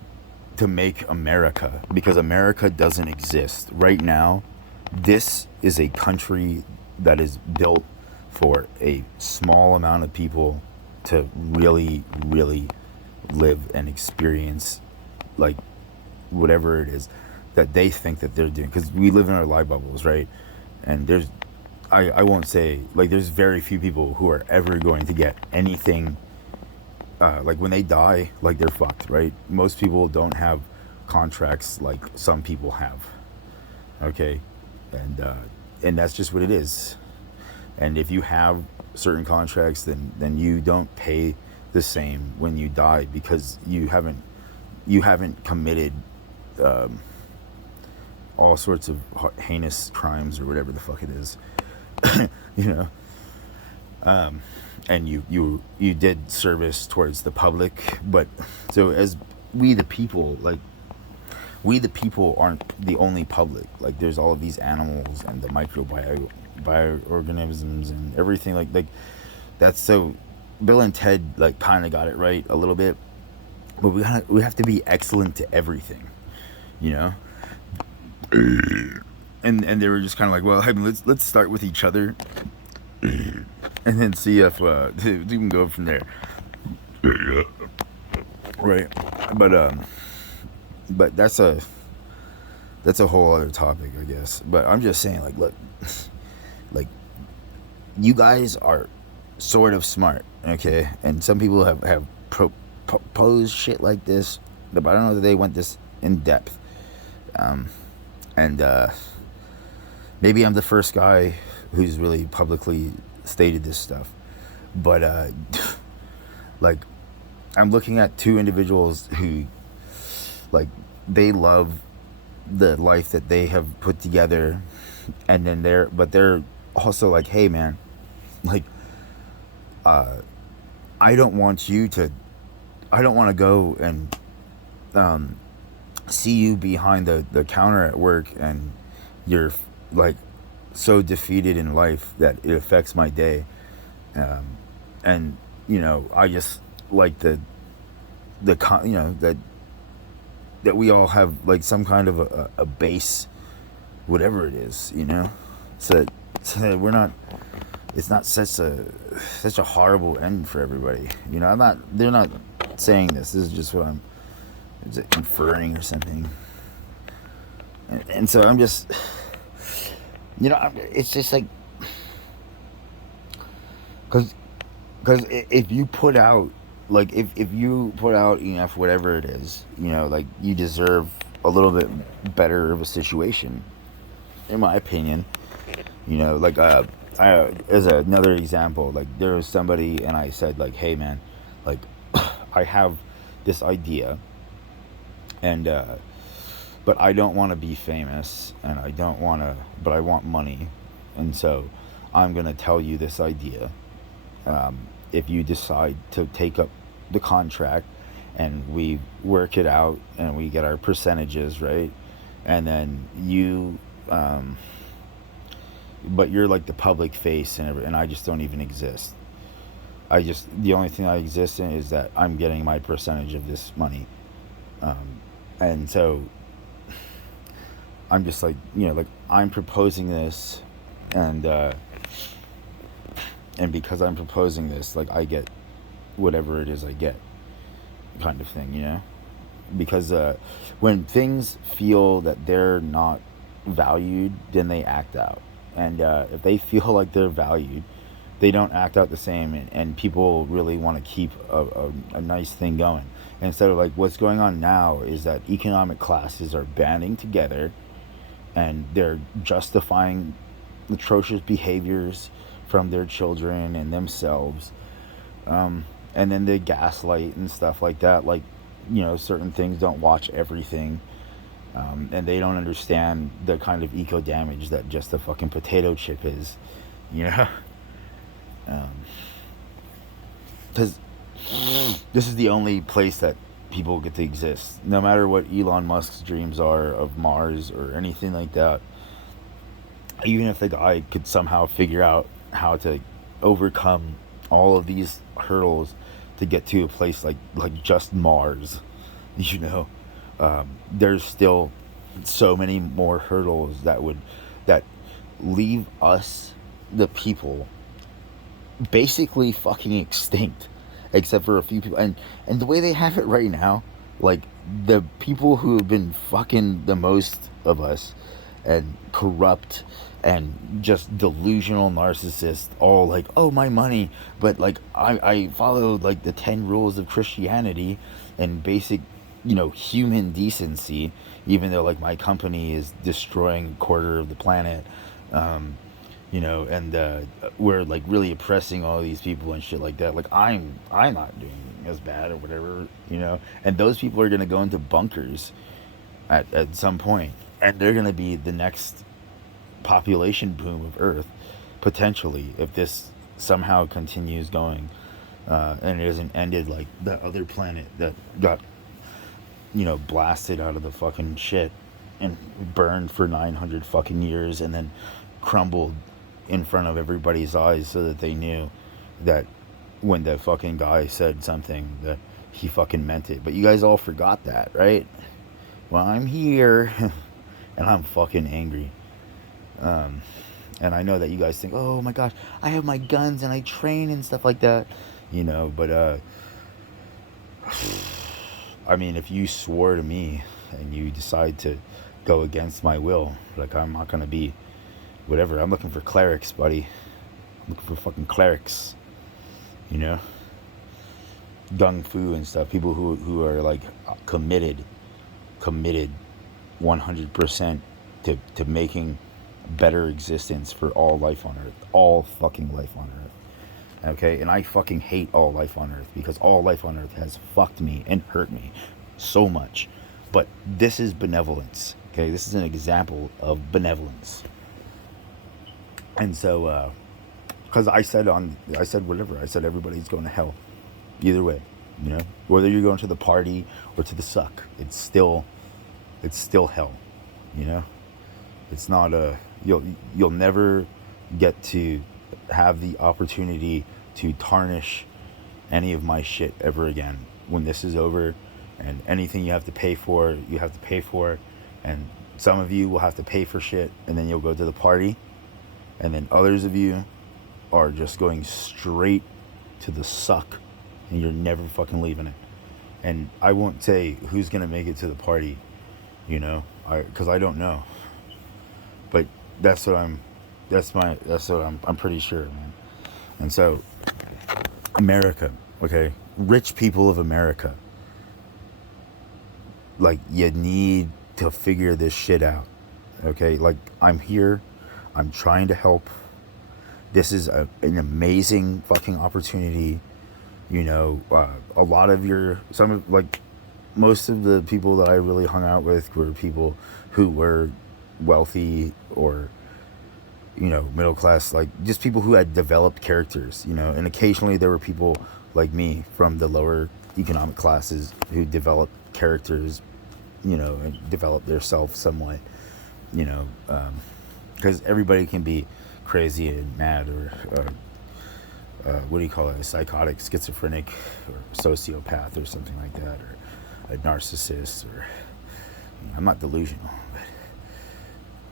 to make America, because America doesn't exist right now. This is a country that is built for a small amount of people to really, really live and experience, like, whatever it is that they think that they're doing. Because we live in our life bubbles, right? And I won't say, like, there's very few people who are ever going to get anything. Like, when they die, like, they're fucked, right? Most people don't have contracts like some people have, okay? And that's just what it is. And if you have certain contracts, then you don't pay the same when you die, because you haven't committed all sorts of heinous crimes or whatever the fuck it is. You know. And you did service towards the public. But so, as we the people, like, we the people aren't the only public. Like, there's all of these animals and the bioorganisms and everything, like that's. So Bill and Ted, like, kind of got it right a little bit, but we have to be excellent to everything, you know. And they were just kind of like, well, I mean, let's start with each other, and then see if we can go from there, right? But that's a whole other topic, I guess. But I'm just saying, like, look, like, you guys are sort of smart, okay? And some people have proposed shit like this, but I don't know that they went this in depth. And maybe I'm the first guy who's really publicly stated this stuff, but like, I'm looking at two individuals who, like, they love the life that they have put together, and then they're also like, hey man, like, I don't want to go and see you behind the counter at work and you're, like, so defeated in life that it affects my day. And, you know, I just like you know, that we all have, like, some kind of a base, whatever it is, you know, so that we're not, it's not such a horrible end for everybody, you know. They're not saying this is just what I'm Is it inferring or something? And so I'm just, it's just like, because if you put out, like, if you put out enough, whatever it is, like, you deserve a little bit better of a situation, in my opinion. Like, as another example, like, there was somebody, and I said, like, hey, man, like, I have this idea, and, but I don't want to be famous, and I don't want to, but I want money, and so I'm going to tell you this idea. If you decide to take up the contract and we work it out and we get our percentages, right? And then but you're like the public face, and I just don't even exist. The only thing I exist in is that I'm getting my percentage of this money. And so I'm just like, like, I'm proposing this, and because I'm proposing this, like, I get whatever it is I get, kind of thing. Because when things feel that they're not valued, then they act out. And if they feel like they're valued, they don't act out the same, and people really want to keep a nice thing going. And instead of, like, what's going on now is that economic classes are banding together, and they're justifying atrocious behaviors from their children and themselves. And then they gaslight and stuff like that. Like, certain things, don't watch everything. And they don't understand the kind of eco damage that just a fucking potato chip is, you know? Because this is the only place that people get to exist. No matter what Elon Musk's dreams are of Mars or anything like that, even if the guy could somehow figure out how to overcome all of these hurdles to get to a place like just Mars, there's still so many more hurdles that leave us, the people, basically fucking extinct, except for a few people. And the way they have it right now, like, the people who have been fucking the most of us, and corrupt and just delusional narcissists, all like, oh, my money, but like, I followed like the 10 rules of Christianity and basic, human decency, even though, like, my company is destroying a quarter of the planet. And we're like really oppressing all these people and shit like that. Like, I'm not doing as bad or whatever. And those people are gonna go into bunkers at some point, and they're gonna be the next population boom of Earth, potentially, if this somehow continues going, and it isn't ended like the other planet that got blasted out of the fucking shit and burned for 900 fucking years, and then crumbled in front of everybody's eyes, so that they knew that when the fucking guy said something, that he fucking meant it. But you guys all forgot that, right? Well, I'm here and I'm fucking angry. And I know that you guys think, oh my gosh, I have my guns and I train and stuff like that, but I mean, if you swore to me and you decide to go against my will, like, I'm not gonna be whatever. I'm looking for clerics, buddy. I'm looking for fucking clerics, gung fu and stuff. People who are like committed 100% to making better existence for all life on Earth, all fucking life on Earth. Okay, and I fucking hate all life on Earth, because all life on Earth has fucked me and hurt me so much. But this is benevolence. Okay, this is an example of benevolence. And so, because I said whatever, I said everybody's going to hell, either way, whether you're going to the party or to the suck, it's still hell, It's not you'll never get to have the opportunity to tarnish any of my shit ever again. When this is over, and anything you have to pay for, and some of you will have to pay for shit, and then you'll go to the party, and then others of you are just going straight to the suck, and you're never fucking leaving it. And I won't say who's gonna make it to the party, you know, because I don't know. But that's what I'm. That's what I'm pretty sure, man. And so, America, okay, rich people of America, like you need to figure this shit out, okay? Like I'm here, I'm trying to help. This is an amazing fucking opportunity. You know, a lot of most of the people that I really hung out with were people who were wealthy or, you know, middle class, like just people who had developed characters, you know, and occasionally there were people like me from the lower economic classes who developed characters, you know, and developed their self somewhat, you know, because everybody can be crazy and mad or what do you call it, a psychotic, schizophrenic, or sociopath or something like that, or a narcissist, or you know, I'm not delusional,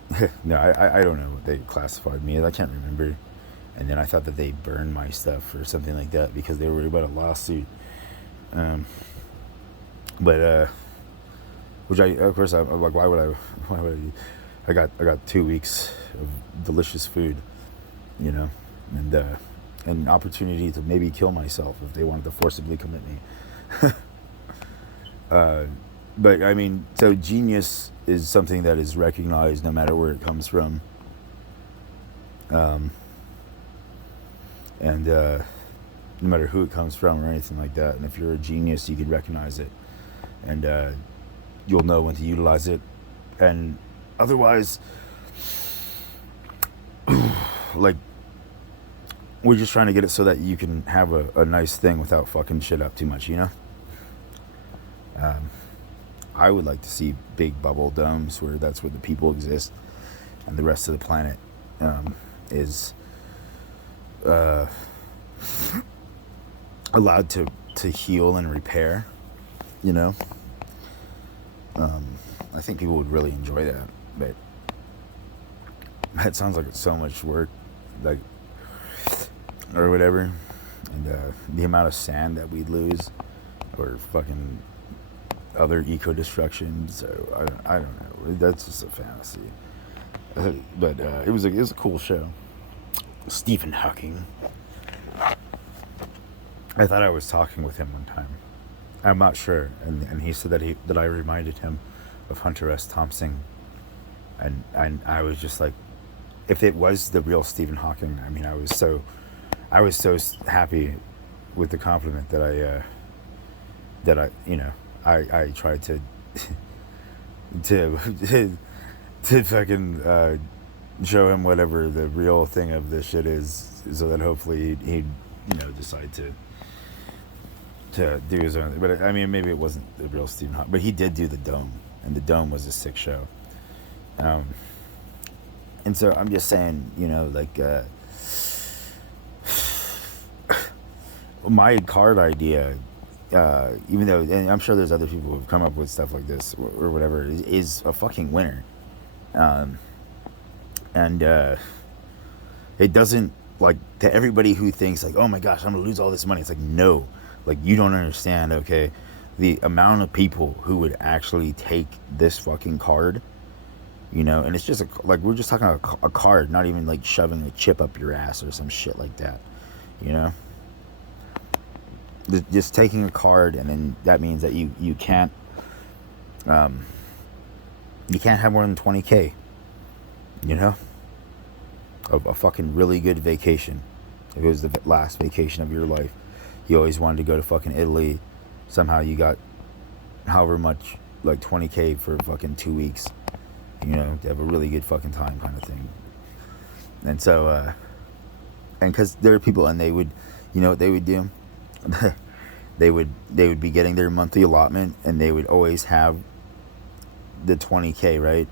but no, I don't know what they classified me as. I can't remember. And then I thought that they burned my stuff or something like that because they were worried about a lawsuit. But which of course I'm like, why would I got 2 weeks of delicious food, you know, and an opportunity to maybe kill myself if they wanted to forcibly commit me. But I mean, so genius is something that is recognized no matter where it comes from. And no matter who it comes from or anything like that. And if you're a genius, you can recognize it, and you'll know when to utilize it. And otherwise, like, we're just trying to get it so that you can have a nice thing without fucking shit up too much, you know? I would like to see big bubble domes where that's where the people exist and the rest of the planet is allowed to heal and repair, you know? I think people would really enjoy that, but that sounds like it's so much work, like, or whatever, and the amount of sand that we'd lose, or fucking other eco destruction. So I don't know. That's just a fantasy. But it was a cool show. Stephen Hawking. I thought I was talking with him one time. I'm not sure, and he said that I reminded him of Hunter S. Thompson, and I was just like, if it was the real Stephen Hawking, I mean, I was so happy with the compliment that I you know, I tried to to fucking show him whatever the real thing of this shit is, so that hopefully he'd you know decide to do his own. But I mean, maybe it wasn't the real Stephen Hawking, but he did do the Dome, and the Dome was a sick show. And so I'm just saying, you know, like my card idea, even though, and I'm sure there's other people who've come up with stuff like this or whatever, is a fucking winner. And it doesn't, like, to everybody who thinks like, oh my gosh, I'm gonna lose all this money, it's like, no, like, you don't understand, okay, the amount of people who would actually take this fucking card, you know, and it's just like, we're just talking about a card, not even like shoving a chip up your ass or some shit like that, you know, just taking a card, and then that means that you can't have more than 20K, you know, of a fucking really good vacation. If it was the last vacation of your life, you always wanted to go to fucking Italy, somehow you got however much, like 20K for fucking 2 weeks, you know, to have a really good fucking time, kind of thing. And so and because there are people, and they would, you know what they would do, they would be getting their monthly allotment, and they would always have the 20K, right?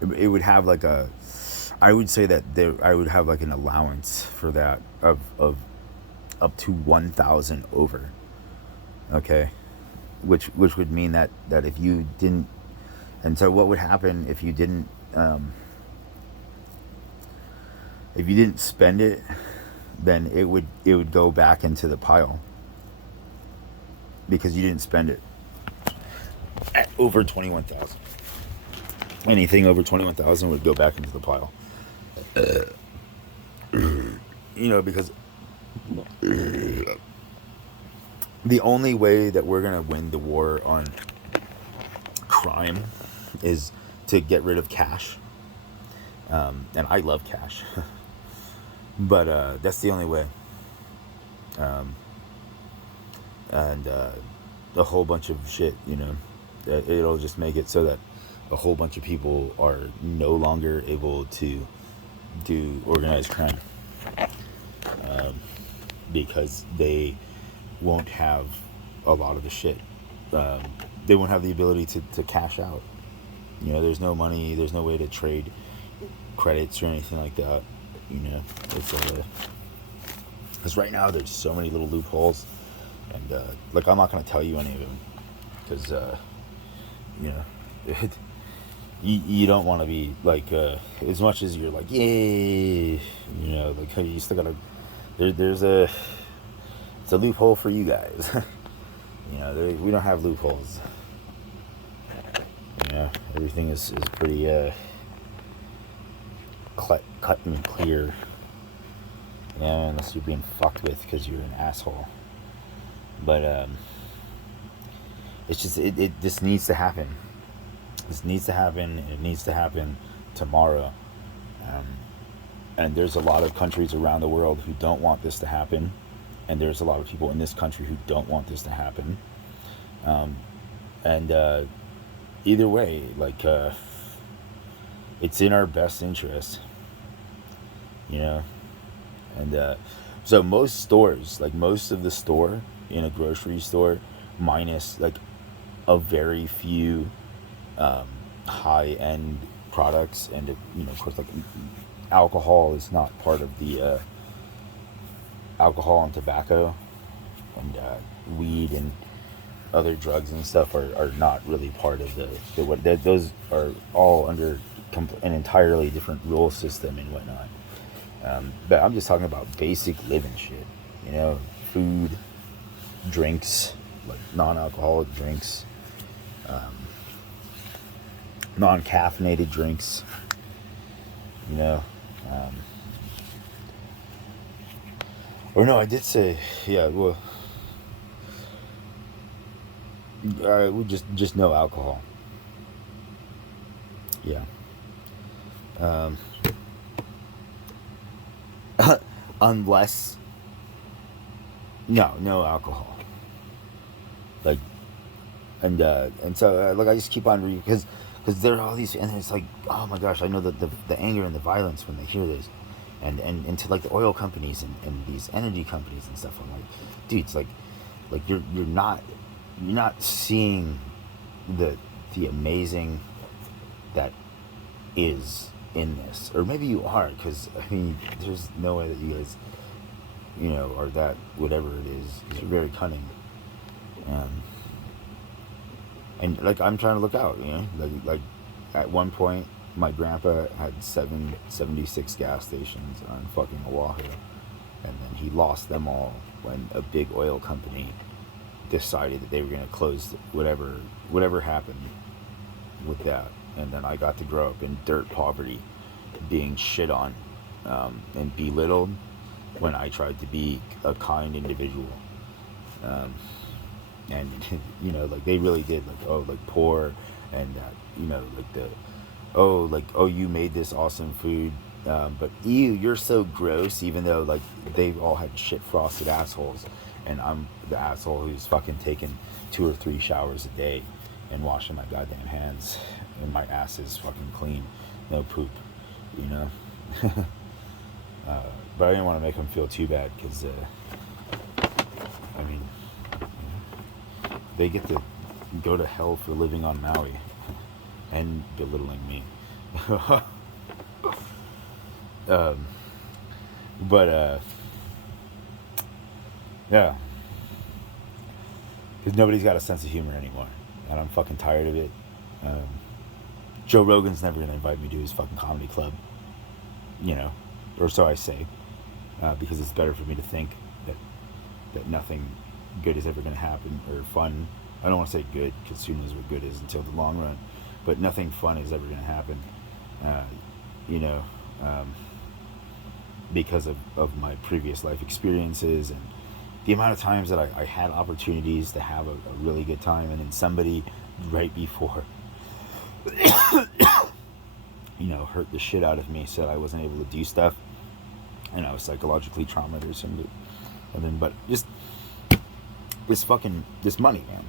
It would have like I would say that I would have like an allowance for that of up to 1,000 over, okay, which would mean that if you didn't, and so what would happen if you didn't spend it, then it would go back into the pile because you didn't spend it at over 21,000. Anything over 21,000 would go back into the pile. Because the only way that we're gonna win the war on crime is to get rid of cash. And I love cash, but that's the only way. Um, and a whole bunch of shit, it'll just make it so that a whole bunch of people are no longer able to do organized crime, because they won't have a lot of the shit. They won't have the ability to cash out. There's no money, there's no way to trade credits or anything like that. It's because right now there's so many little loopholes, and I'm not gonna tell you any of them because you know you don't want to be as much as you're like, yay, you still gotta there's a it's a loophole for you guys. We don't have loopholes. Everything is pretty cut and clear. Unless you're being fucked with because you're an asshole. But it's just this needs to happen. This needs to happen. It needs to happen tomorrow. And there's a lot of countries around the world who don't want this to happen, and there's a lot of people in this country who don't want this to happen. And either way, it's in our best interest, And so most stores, most of the store in a grocery store, minus a very few high-end products, and of course, alcohol is not part of the alcohol and tobacco, and weed and other drugs and stuff are not really part of those are all under an entirely different rule system and whatnot. But I'm just talking about basic living shit, food, drinks, non-alcoholic drinks, non-caffeinated drinks, or no, I did say, yeah, well, we just no alcohol. Yeah. Unless no alcohol. And so I just keep on reading because there are all these, and it's oh my gosh, I know that the anger and the violence when they hear this, and to the oil companies and these energy companies and stuff. I'm like, dude, it's you're not seeing the amazing that is in this, or maybe you are, because there's no way that you guys are that whatever it is. You're very cunning, and I'm trying to look out, at one point my grandpa had 76 gas stations on fucking Oahu, and then he lost them all when a big oil company decided that they were going to close whatever happened with that. And then I got to grow up in dirt poverty, being shit on and belittled when I tried to be a kind individual. And they really did, poor, and you made this awesome food, but ew, you're so gross, even though they've all had shit frosted assholes, and I'm the asshole who's fucking taking 2 or 3 showers a day and washing my goddamn hands, and my ass is fucking clean, no poop, but I didn't want to make them feel too bad, because they get to go to hell for living on Maui and belittling me. Yeah, because nobody's got a sense of humor anymore, and I'm fucking tired of it. Joe Rogan's never gonna invite me to his fucking comedy club, or so I say. because it's better for me to think that nothing good is ever going to happen, or fun. I don't want to say good, because who knows what good is until the long run, but nothing fun is ever going to happen, uh, you know, um, because of my previous life experiences and the amount of times that I had opportunities to have a really good time, and then somebody right before, hurt the shit out of me, said I wasn't able to do stuff, and I was psychologically traumatized, and then, but just this money, man,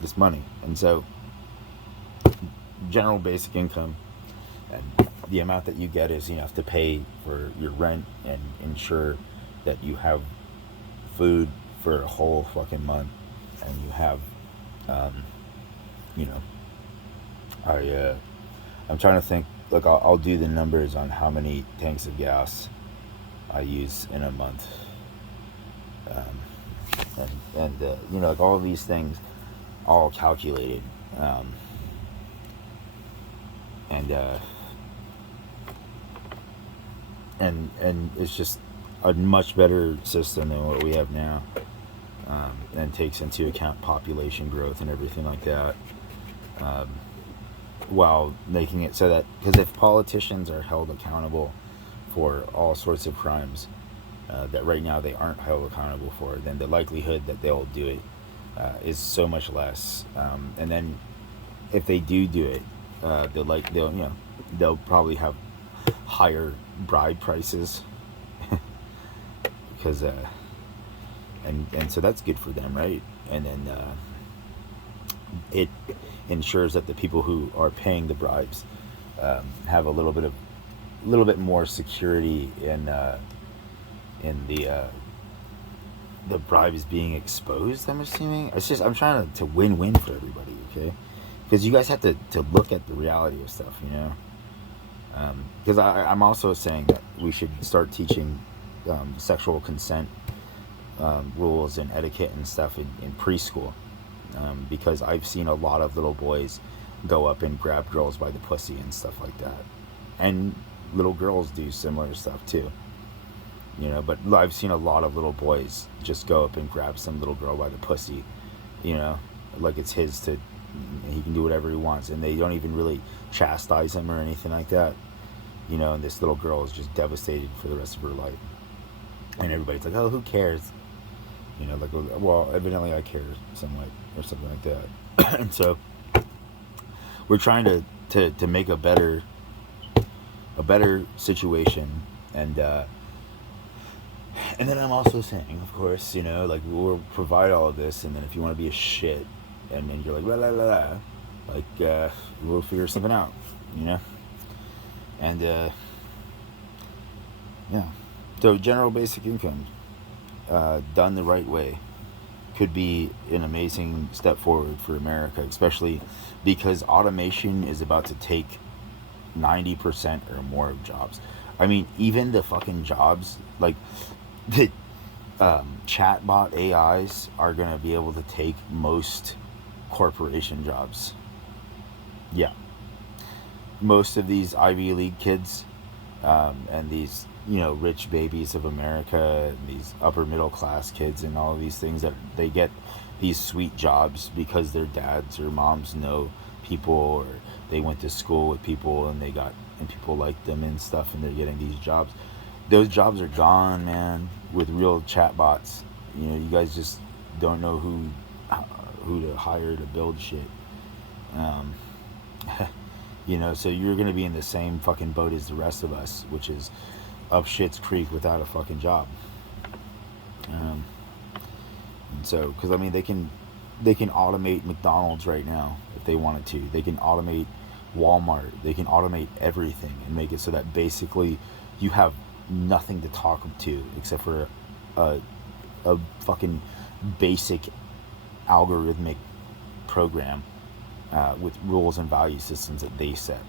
this money, and so general basic income, and the amount that you get is enough to pay for your rent and ensure that you have food for a whole fucking month, and you have, um, you know, I'm trying to think. Look, I'll do the numbers on how many tanks of gas I use in a month, and like all of these things, all calculated, um, and and it's just a much better system than what we have now, and takes into account population growth and everything like that, um, while making it so that, because if politicians are held accountable for all sorts of crimes that right now they aren't held accountable for, then the likelihood that they'll do it is so much less. And then if they do it, they'll probably have higher bribe prices, because and so that's good for them, right? And then it ensures that the people who are paying the bribes have a little bit more security in the bribes being exposed. I'm assuming I'm trying to win-win for everybody, okay? Because you guys have to look at the reality of stuff, because I'm also saying that we should start teaching sexual consent rules and etiquette and stuff in preschool, because I've seen a lot of little boys go up and grab girls by the pussy and stuff like that, and little girls do similar stuff too, but I've seen a lot of little boys just go up and grab some little girl by the pussy, like it's his to, he can do whatever he wants, and they don't even really chastise him or anything like that, and this little girl is just devastated for the rest of her life, and everybody's like, oh, who cares, like, well, evidently I care somewhat or something like that. And so we're trying to make a better situation, and then I'm also saying, of course, like, we'll provide all of this, and then if you want to be a shit, and then you're like, la la la la, like, we'll figure something out, and yeah. So general basic income, done the right way, could be an amazing step forward for America, especially because automation is about to take 90% or more of jobs. I mean, even the fucking jobs, like the chatbot AIs are going to be able to take most corporation jobs. Yeah. Most of these Ivy League kids, and these, rich babies of America, and these upper middle class kids, and all of these things, that they get these sweet jobs because their dads or moms know people, or they went to school with people, and people like them and stuff, and they're getting these jobs. Those jobs are gone, man, with real chatbots. You guys just don't know who to hire to build shit. So you're going to be in the same fucking boat as the rest of us, which is up shit's creek without a fucking job. And so, because I mean, they can automate McDonald's right now if they wanted to. They can automate Walmart. They can automate everything and make it so that basically you have nothing to talk to except for a fucking basic algorithmic program with rules and value systems that they set.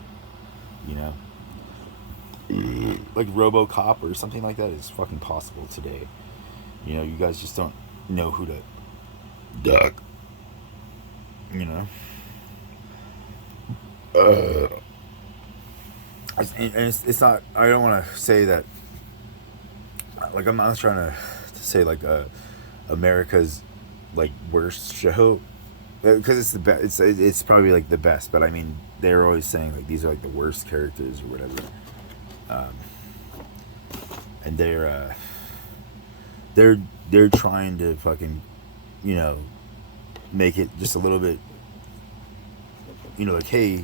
Like RoboCop or something like that is fucking possible today. You guys just don't know who to duck. And it's not, I don't want to say that like I'm not trying to say like America's like worst show, because it's the best. It's probably like the best, but I mean they're always saying like these are like the worst characters or whatever, um, and they're trying to fucking, you know, make it just a little bit, you know, like hey,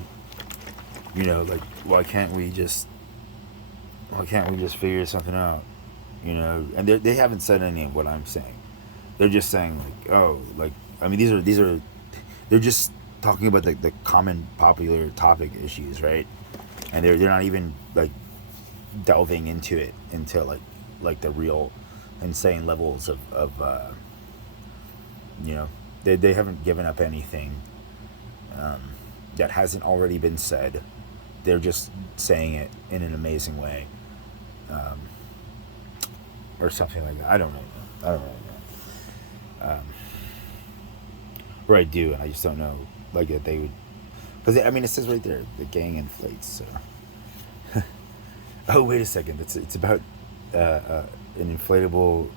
you know, like why can't we just figure something out, you know? And they haven't said any of what I'm saying. They're just saying like, oh, like I mean these are they're just talking about the common popular topic issues, right? And they're not even like delving into it into like the real insane levels of you know, they haven't given up anything um, that hasn't already been said. They're just saying it in an amazing way, um, or something like that. I don't know. I don't really know. Or I do, and I just don't know like that they would. Because I mean, it says right there, the gang inflates. So. Oh wait a second. It's about an inflatable.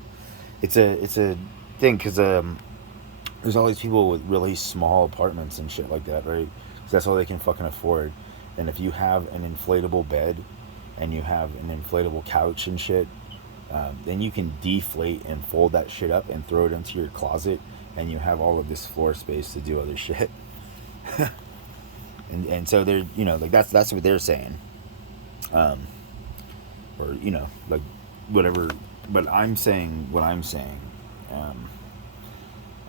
It's a thing because there's all these people with really small apartments and shit like that, right? Because that's all they can fucking afford. And if you have an inflatable bed, and you have an inflatable couch and shit, then you can deflate and fold that shit up and throw it into your closet, and you have all of this floor space to do other shit. And so they're, you know, like that's what they're saying, or you know, like whatever. But I'm saying what I'm saying, um,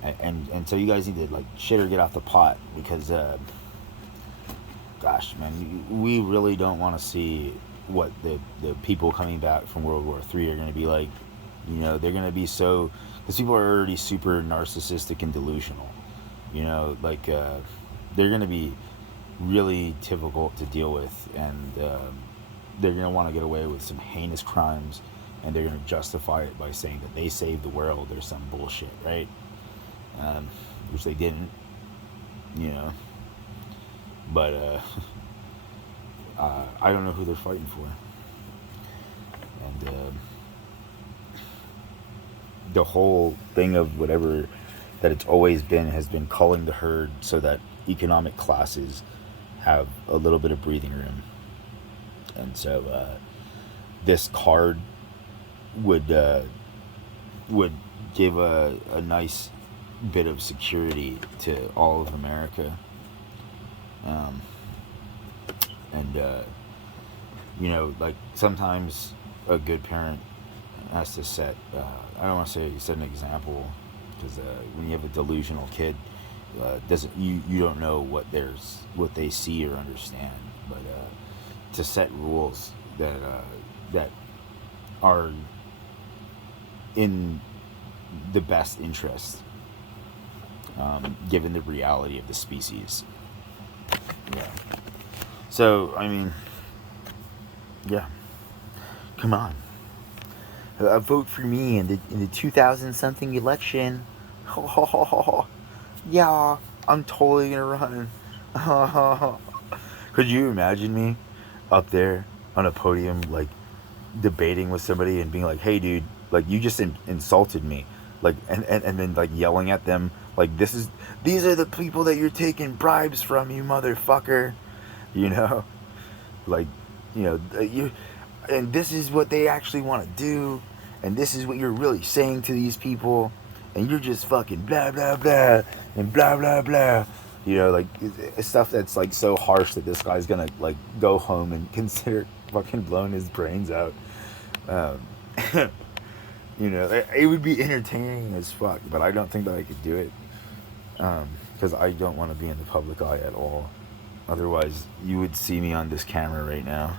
and so you guys need to like shit or get off the pot because, gosh, man, we really don't want to see what the people coming back from World War III are going to be like. You know, they're going to be so, because people are already super narcissistic and delusional. You know, like they're going to be really difficult to deal with, and they're going to want to get away with some heinous crimes, and they're going to justify it by saying that they saved the world or some bullshit, right? Which they didn't, you know. But I don't know who they're fighting for, and the whole thing of whatever that it's always been has been culling the herd so that economic classes have a little bit of breathing room. And so this card would would give a nice bit of security to all of America, um, and you know, like sometimes a good parent has to set I don't want to say set an example, because when you have a delusional kid, doesn't you don't know what they see or understand, but to set rules that are in the best interest, given the reality of the species. Yeah. So I mean, yeah. Come on. Vote for me in the 2000 something election. Yeah, I'm totally gonna run. Could you imagine me up there on a podium, like debating with somebody and being like, "Hey, dude, like you just insulted me," like, and then like yelling at them, like, these are the people that you're taking bribes from, you motherfucker," you know, like, you know, and this is what they actually want to do, and this is what you're really saying to these people, and you're just fucking blah blah blah and blah blah blah, you know, like it's stuff that's like so harsh that this guy's gonna like go home and consider fucking blowing his brains out. um, you know, it would be entertaining as fuck, but I don't think that I could do it, because I don't want to be in the public eye at all. Otherwise you would see me on this camera right now.